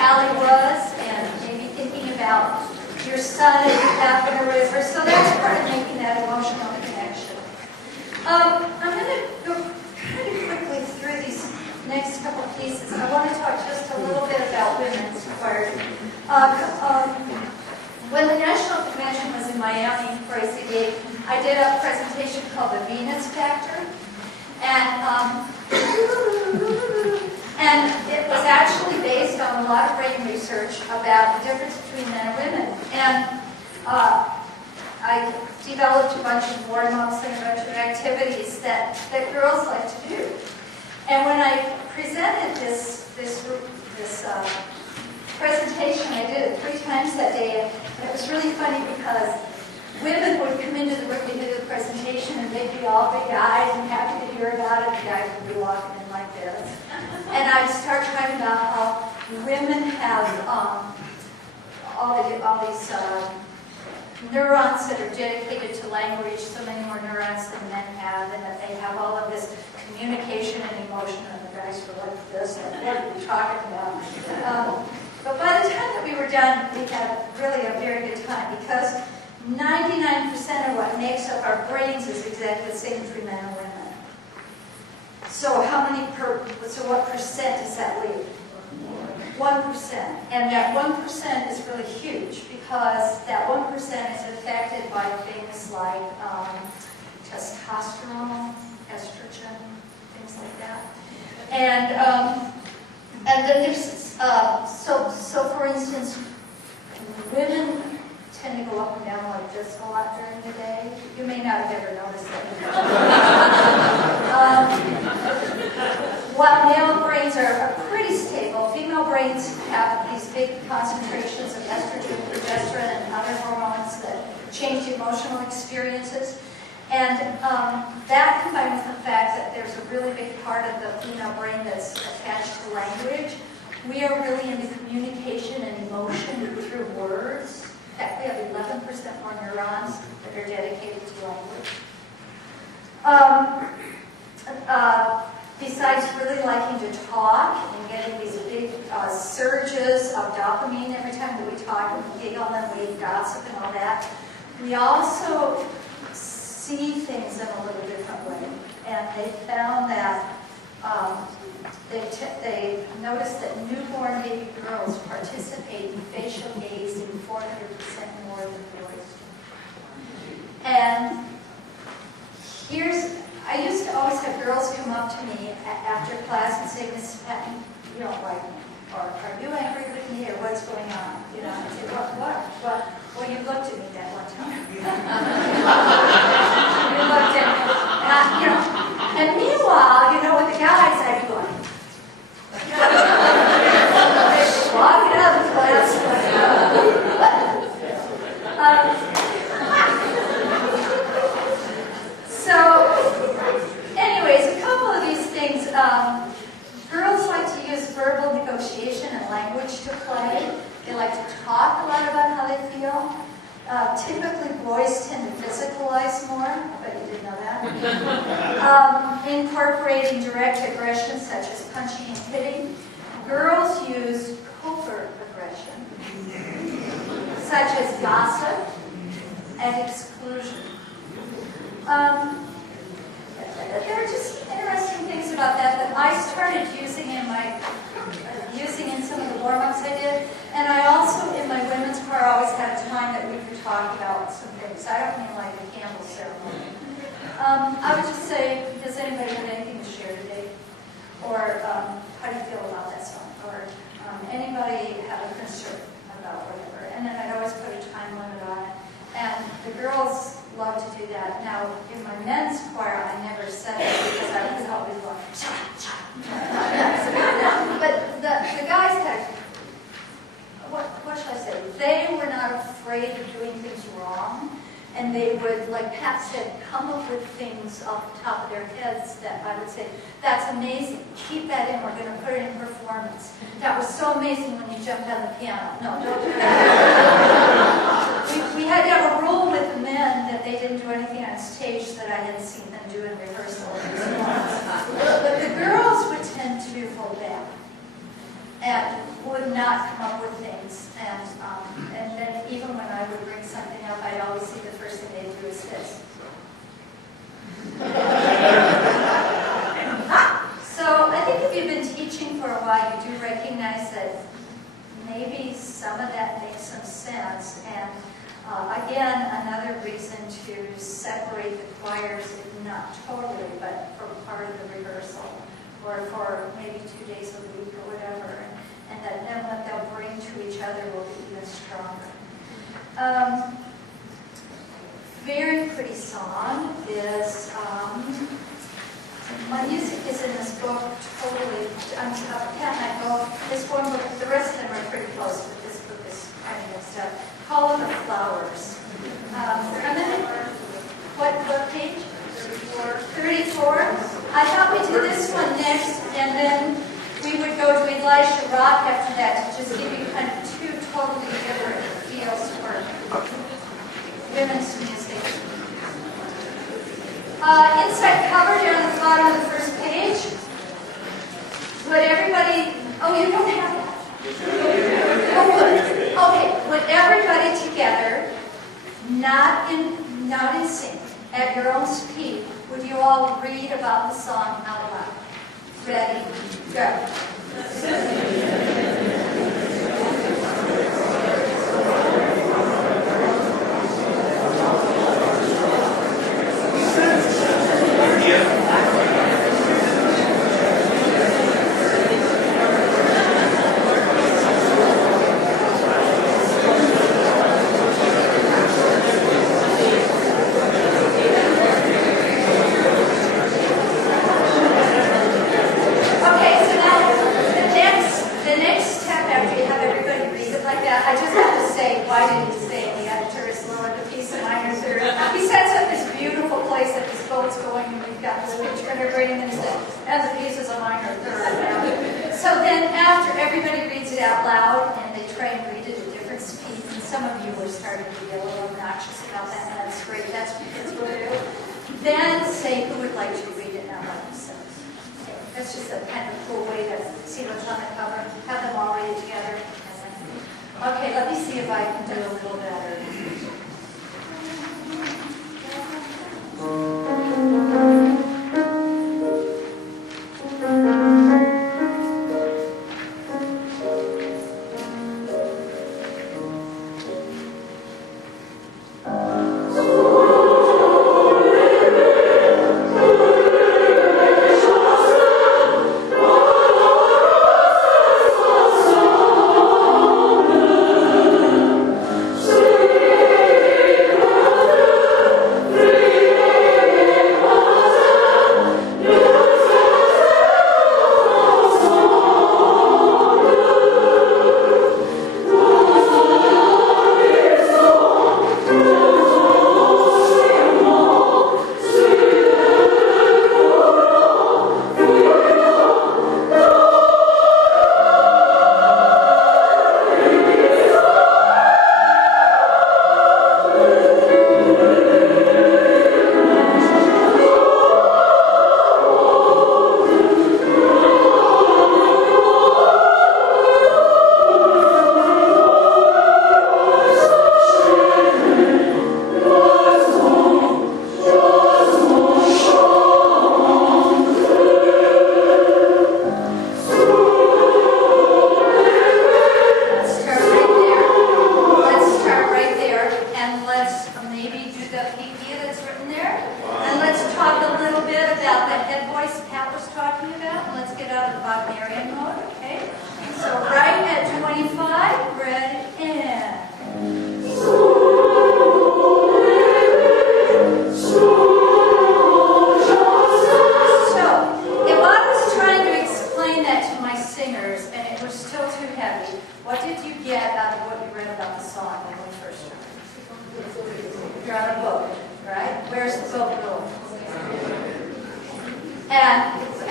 Callie was, and maybe thinking about your son as you path in a river. So that's part of making that emotional connection. I'm going to go kind of quickly through these next couple pieces. I want to talk just a little bit about women's choir. When the National Convention was in Miami for ACDA, I did a presentation called the Venus Factor. And it was actually based on a lot of brain research about the difference between men and women. And I developed a bunch of warm-ups and a bunch of activities that girls like to do. And when I presented this presentation, I did it 3 times that day, and it was really funny because women would come into the room to do the presentation, and they'd be all big-eyed and happy to hear about it. The guys would be walking in like this. And I'd start talking about how women have all these neurons that are dedicated to language, so many more neurons than men have, and that they have all of this communication and emotion, and the guys were like this, and what are we talking about? But by the time that we were done, we had really a very good time, because 99% of what makes up our brains is exactly the same between men and women. So what percent does that leave? 1%. And that 1% is really huge, because that 1% is affected by things like testosterone, estrogen, things like that. And then there's so for instance, women tend to go up and down like this a lot during the day. You may not have ever noticed that. While male brains are pretty stable, female brains have these big concentrations of estrogen, progesterone, and other hormones that change emotional experiences. And that combined with the fact that there's a really big part of the female brain that's attached to language, we are really into communication and emotion through words. In fact, we have 11% more neurons that are dedicated to language. Besides really liking to talk and getting these big surges of dopamine every time that we talk and we giggle and we gossip and all that, we also see things in a little different way. And they found that they noticed that newborn baby girls participate in facial gazing 400% more than boys. And I used to always have girls come up to me after class and say, Mrs. Patton, you don't like me, or are you angry with me, or what's going on? You know, I say, what? Well, you looked at me that one time. You looked at me. And meanwhile, with the guys, I'd be going, walking out of class. Anyways, a couple of these things. Girls like to use verbal negotiation and language to play. They like to talk a lot about how they feel. Typically, boys tend to physicalize more. I bet you didn't know that. Incorporating direct aggression, such as punching and hitting. Girls use covert aggression, such as gossip and exclusion. There are just interesting things about that I started using in some of the warm-ups I did. And I also, in my women's choir, always had a time that we could talk about some things. I don't mean like a candle ceremony. I would just say, does anybody have anything to share today? Or how do you feel about that song? Or anybody have a concern about whatever? And then I'd always put a time limit on it. And the girls love to do that. Now, in my men's choir, I never said that because I was always going, cha. But the guys had, what should I say? They were not afraid of doing things wrong. And they would, like Pat said, come up with things off the top of their heads that I would say, that's amazing. Keep that in. We're going to put it in performance. That was so amazing when you jumped on the piano. No, don't do that. we had to have a rule with the men that they didn't do anything on stage that I hadn't seen them do in rehearsal. But the girls would tend to do full back. and would not come up with things. And then even when I would bring something up, I'd always see the first thing they'd do is this. So I think if you've been teaching for a while, you do recognize that maybe some of that makes some sense. And again, another reason to separate the choirs, if not totally, but for part of the rehearsal, or for maybe 2 days a week or whatever. And that then what they'll bring to each other will be even stronger. Very pretty song is, my music is in this book totally, this one book, the rest of them are pretty close, but this book is kind of mixed up. Call of the Flowers. What page? 34. I thought we'd do this one next, and then we would go to Elisha Rock after that to just give you kind of two totally different feels for women's music. Inside cover down at the bottom of the first page. Would everybody, oh, you don't have that. Oh, good. Okay, would everybody together, not in sync, at your own speed, would you all read about the song out loud? Ready, go.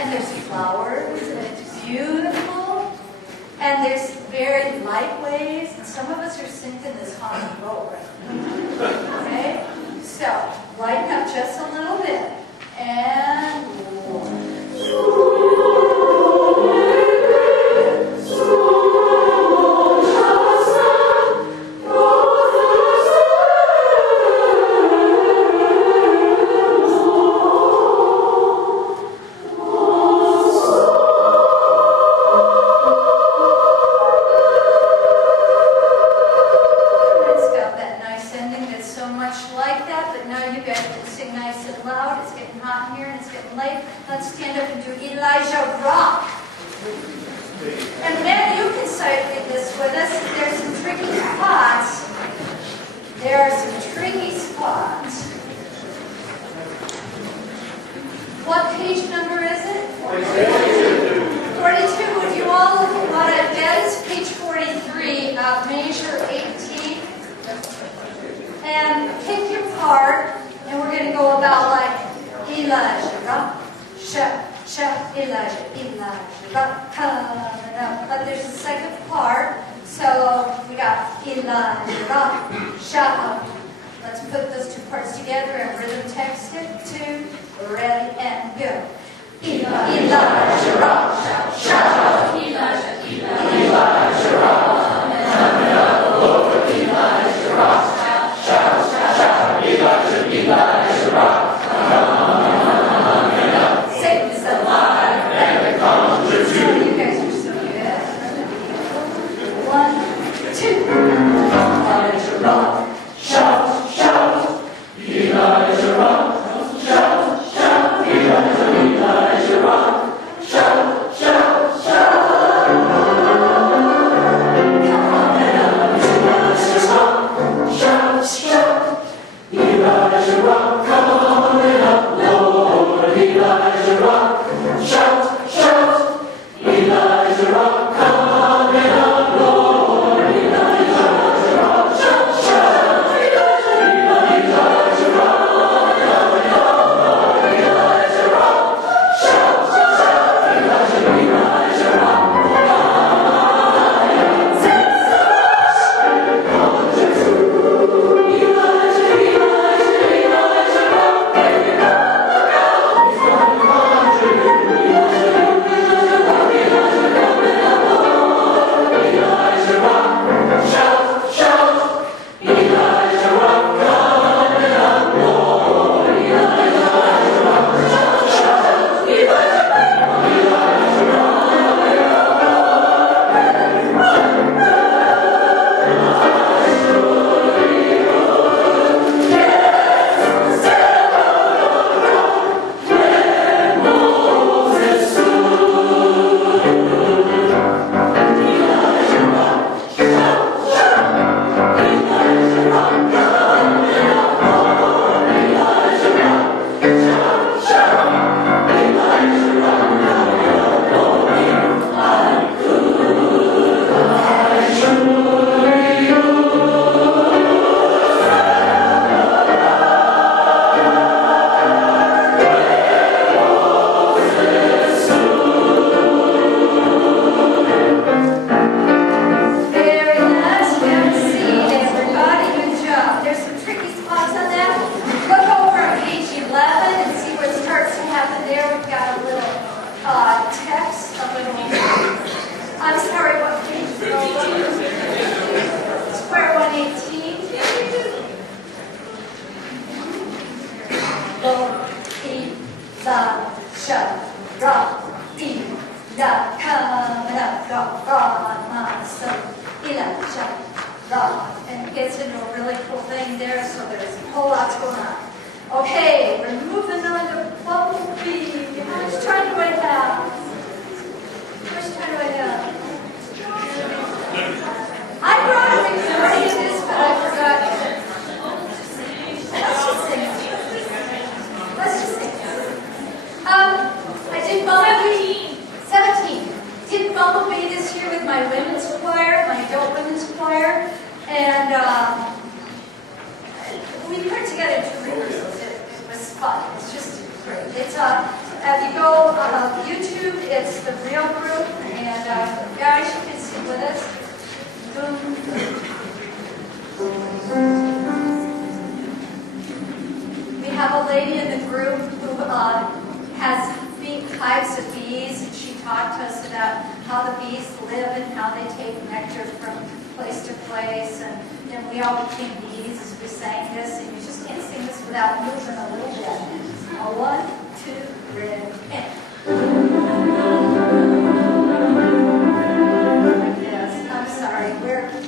And there's flowers, and it's beautiful, and there's very light waves, and some of us are singing this on the road, right? Okay? So, lighten up just a little bit, and... Let's stand up and do Elijah Rock. And then you can start this with us. There's some tricky spots. There are some tricky spots. What page number is it? 42. Would you all want to get it? Page 43, measure 18. And pick your part, and we're going to go about like Elijah Rock. Elijah, coming up. But there's a second part, so we got Elijah, shout. Let's put those two parts together and rhythm text it. 2, ready, and go. Elijah, shout. Elijah, coming up the Lord. Elijah, shout. Elijah, and it gets into a really cool thing there, so there's a whole lot going on. Okay, we're moving on to bumblebee. How much time do I have? How much time do I have? I brought a recording of this, but I forgot. Let's just sing. I did bumblebee. 17. Did bumblebee this year with my women's choir, my adult women's choir, and we put together 2 rehearsals. It was fun. It's just great. It's if you go YouTube, it's the real group, and guys, you can sing with us. We have a lady in the group who has hives of bees, and she talked to us about how the bees live and how they take nectar from place to place, and then we all became bees as we sang this, and you just can't sing this without moving a little bit. 1, 2, ready, and. Yes, I'm sorry.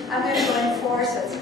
I'm going to go in 4, so it's.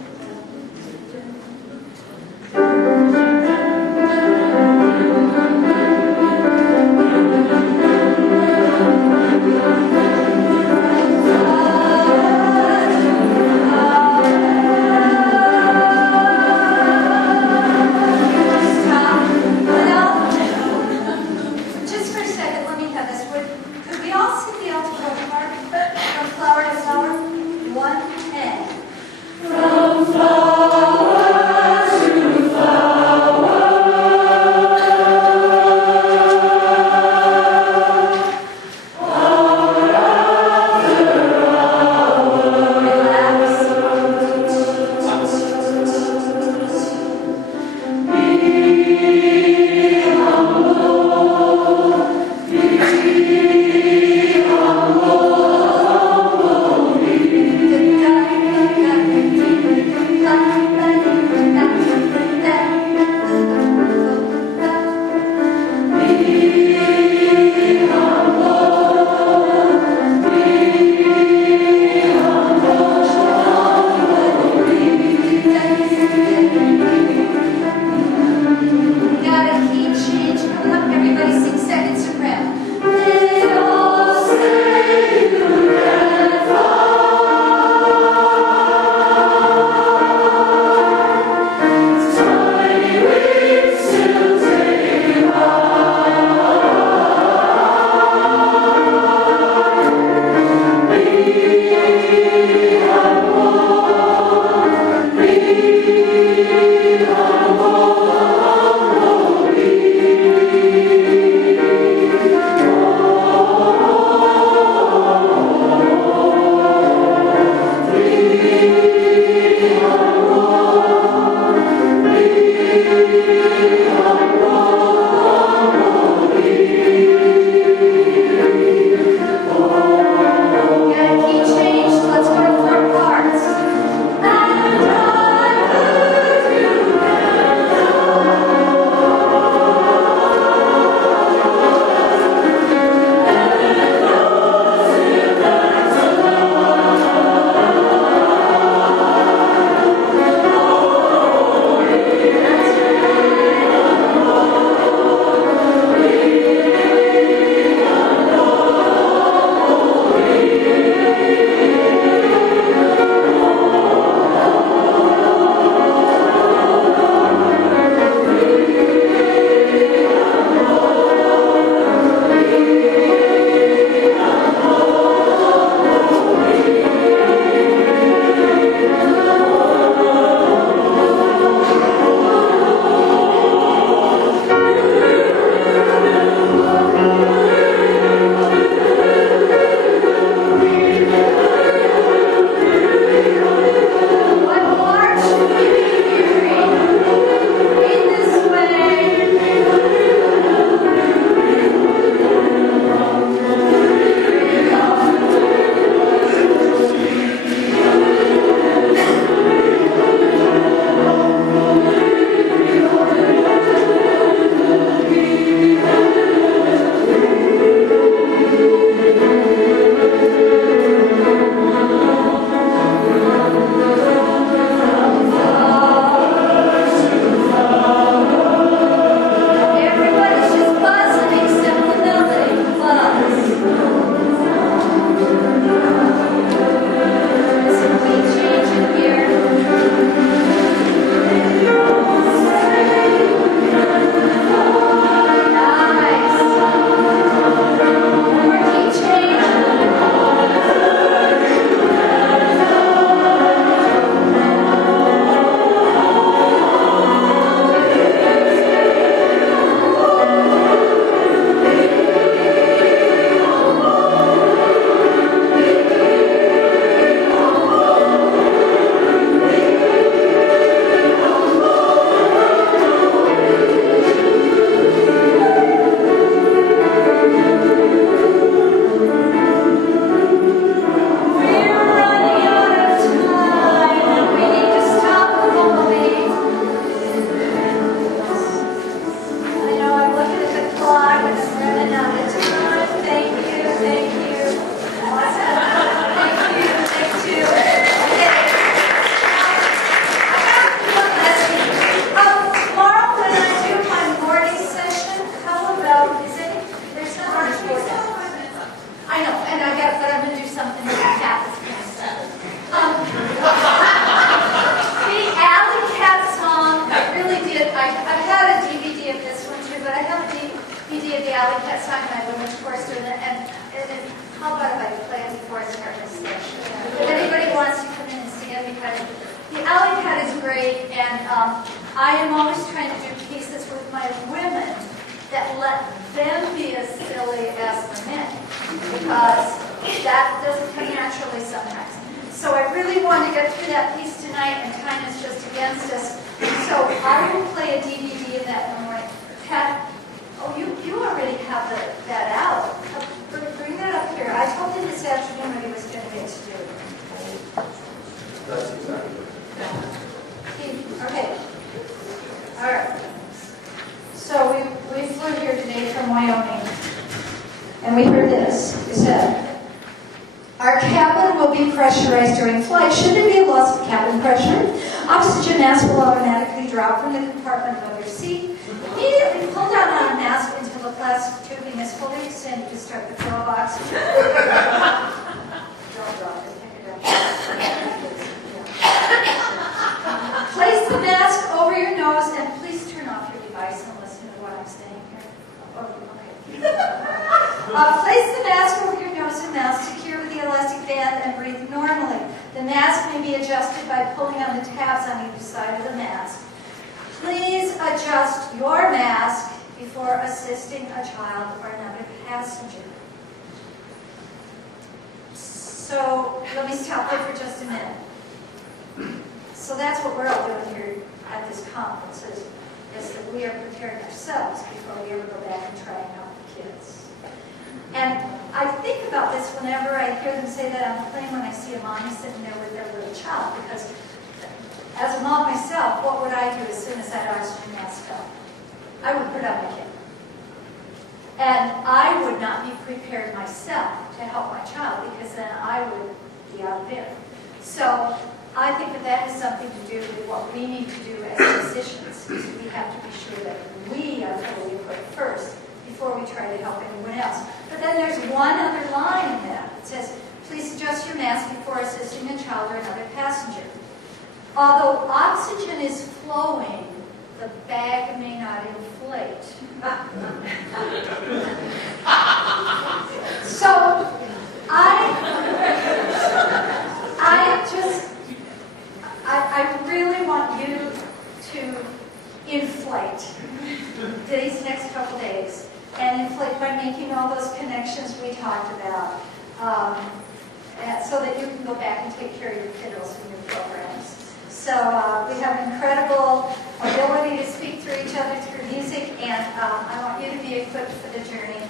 I am always trying to do pieces with my women that let them be as silly as the men, because that doesn't come naturally sometimes. So I really want to get through that piece tonight, and time is just against us. So I will play a DVD of that in the morning. Pat, oh, you already have that out. Bring that up here. I told him this afternoon what he was going to get to do. That's exactly Okay. All right. So we flew here today from Wyoming, and we heard this. It said, our cabin will be pressurized during flight. Should there be a loss of cabin pressure, oxygen mask will automatically drop from the compartment above your seat. Immediately pull down on a mask until the plastic tubing is fully extended to start the flow of oxygen. Don't drop it. Pick it up. Place the mask over your nose, and please turn off your device and listen to what I'm saying here. Place the mask over your nose and mouth, secure with the elastic band, and breathe normally. The mask may be adjusted by pulling on the tabs on either side of the mask. Please adjust your mask before assisting a child or another passenger. So let me stop there for just a minute. So that's what we're all doing here at this conference, is that we are preparing ourselves before we ever go back and try and help the kids. And I think about this whenever I hear them say that on the plane, when I see a mommy sitting there with their little child, because as a mom myself, what would I do as soon as that oxygen mask up? I would put on my kid. And I would not be prepared myself to help my child, because then I would be out of there. So I think that has something to do with what we need to do as physicians. We have to be sure that we are fully equipped first before we try to help anyone else. But then there's one other line in that. It says, please adjust your mask before assisting a child or another passenger. Although oxygen is flowing, the bag may not inflate. So I really want you to inflate these next couple days, and inflate by making all those connections we talked about, so that you can go back and take care of your kiddos in your programs. So we have incredible ability to speak through each other through music, and I want you to be equipped for the journey.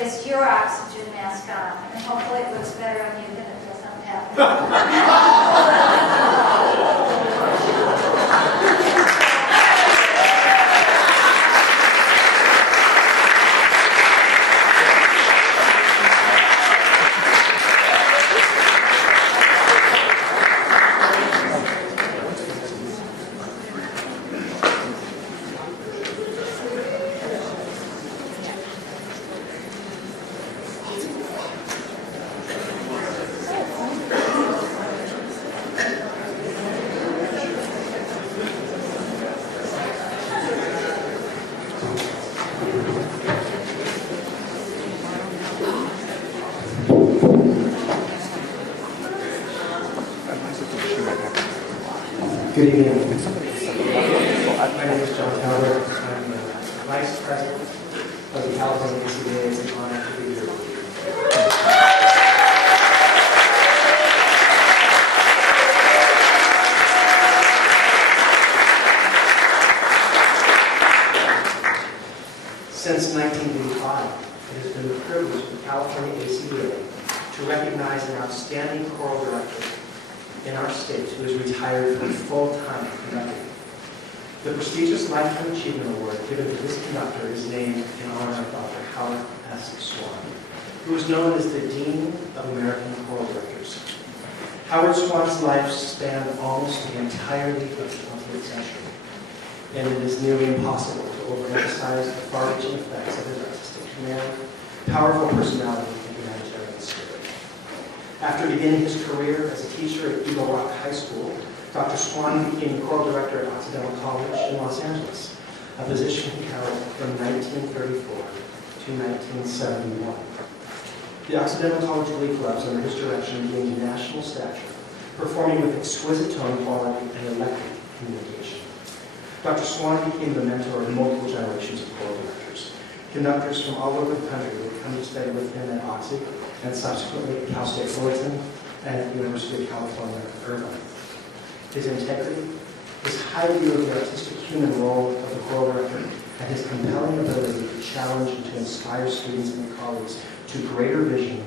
Is your oxygen mask on, and hopefully it looks better on you than it does on that. Good evening. My name is John Keller. I'm the Vice President of the California ACA. It's an honor to be here. Since 1985, it has been the privilege of the California ACA to recognize an outstanding choral director in our state who is retired from full-time conducting. The prestigious Lifetime Achievement Award given to this conductor is named in honor of Dr. Howard S. Swan, who is known as the Dean of American Choral Directors. Howard Swan's life spanned almost the entirety of the 20th century, and it is nearly impossible to overemphasize the far-reaching effects of his artistic command, powerful personality, and humanitarian spirit. After beginning his career as a teacher at Eagle Rock High School, Dr. Swan became choral director at Occidental College in Los Angeles, a position he held from 1934 to 1971. The Occidental College Glee Clubs under his direction gained national stature, performing with exquisite tone quality and electric communication. Dr. Swan became the mentor of multiple generations of choral directors. Conductors from all over the country would come to study with him at Oxy and subsequently at Cal State Fullerton and at the University of California at Irvine. His integrity, his high view of the artistic human role of the choral director, and his compelling ability to challenge and to inspire students and their colleagues to greater vision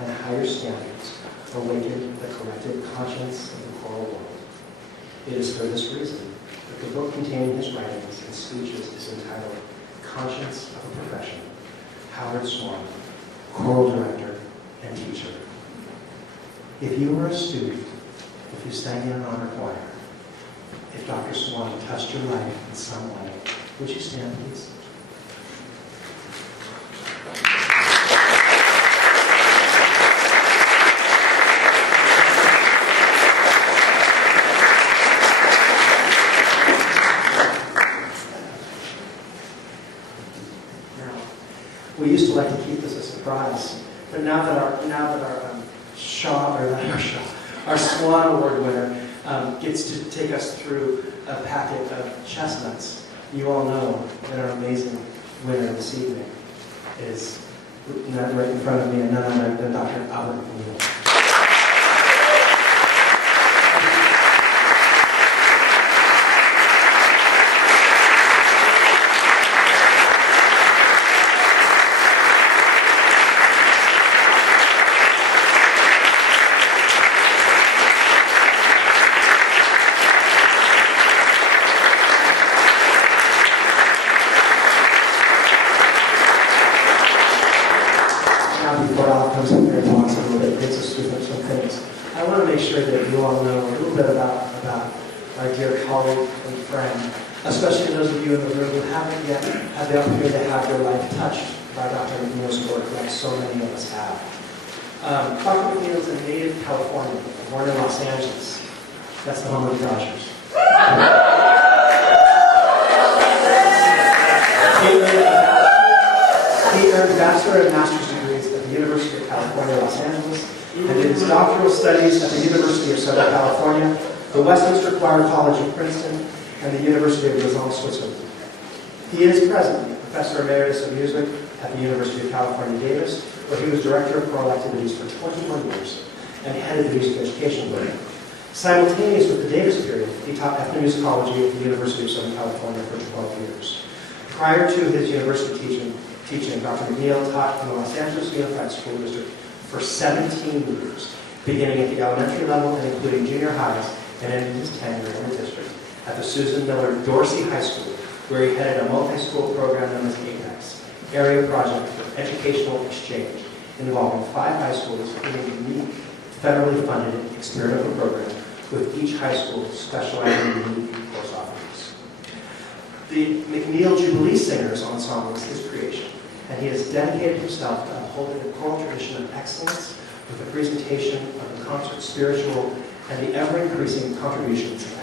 and higher standards awakened the collective conscience of the choral world. It is for this reason that the book containing his writings and speeches is entitled Conscience of a Profession, Howard Swan, Choral Director and Teacher. If you were a student, if you sang in an honor choir, if Dr. Swan touched your life in some way, would you stand, please? We used to like to keep this a surprise, but now that our Swan Award winner gets to take us through a packet of chestnuts, you all know that our amazing winner this evening is right in front of me, and none other than Dr. Albert McNeil. Before Al comes up here and talks a little bit, gets us through some things, I want to make sure that you all know a little bit about our dear colleague and friend, especially those of you in the room who haven't yet had the opportunity to have your life touched by Dr. McNeil's work, like so many of us have. Dr. McNeil is a native Californian, born in Los Angeles. That's the home of the Dodgers. He earned bachelor and master's degrees at the University of California, Los Angeles, and did his doctoral studies at the University of Southern California, the Westminster Choir College of Princeton, and the University of Lausanne, Switzerland. He is presently Professor Emeritus of Music at the University of California, Davis, where he was Director of Choral Activities for 21 years and headed the Music Education Program. Simultaneous with the Davis period, he taught ethnomusicology at the University of Southern California for 12 years. Prior to his university teaching, Dr. McNeil taught in the Los Angeles Unified School District for 17 years, beginning at the elementary level and including junior highs, and ending his tenure in the district at the Susan Miller Dorsey High School, where he headed a multi-school program known as APEX, Area Project for Educational Exchange, involving 5 high schools in a unique, federally funded experimental program, with each high school specializing in unique course offerings. The McNeil Jubilee Singers Ensemble is his creation, and he has dedicated himself to upholding the choral tradition of excellence with the presentation of the concert spiritual and the ever-increasing contributions of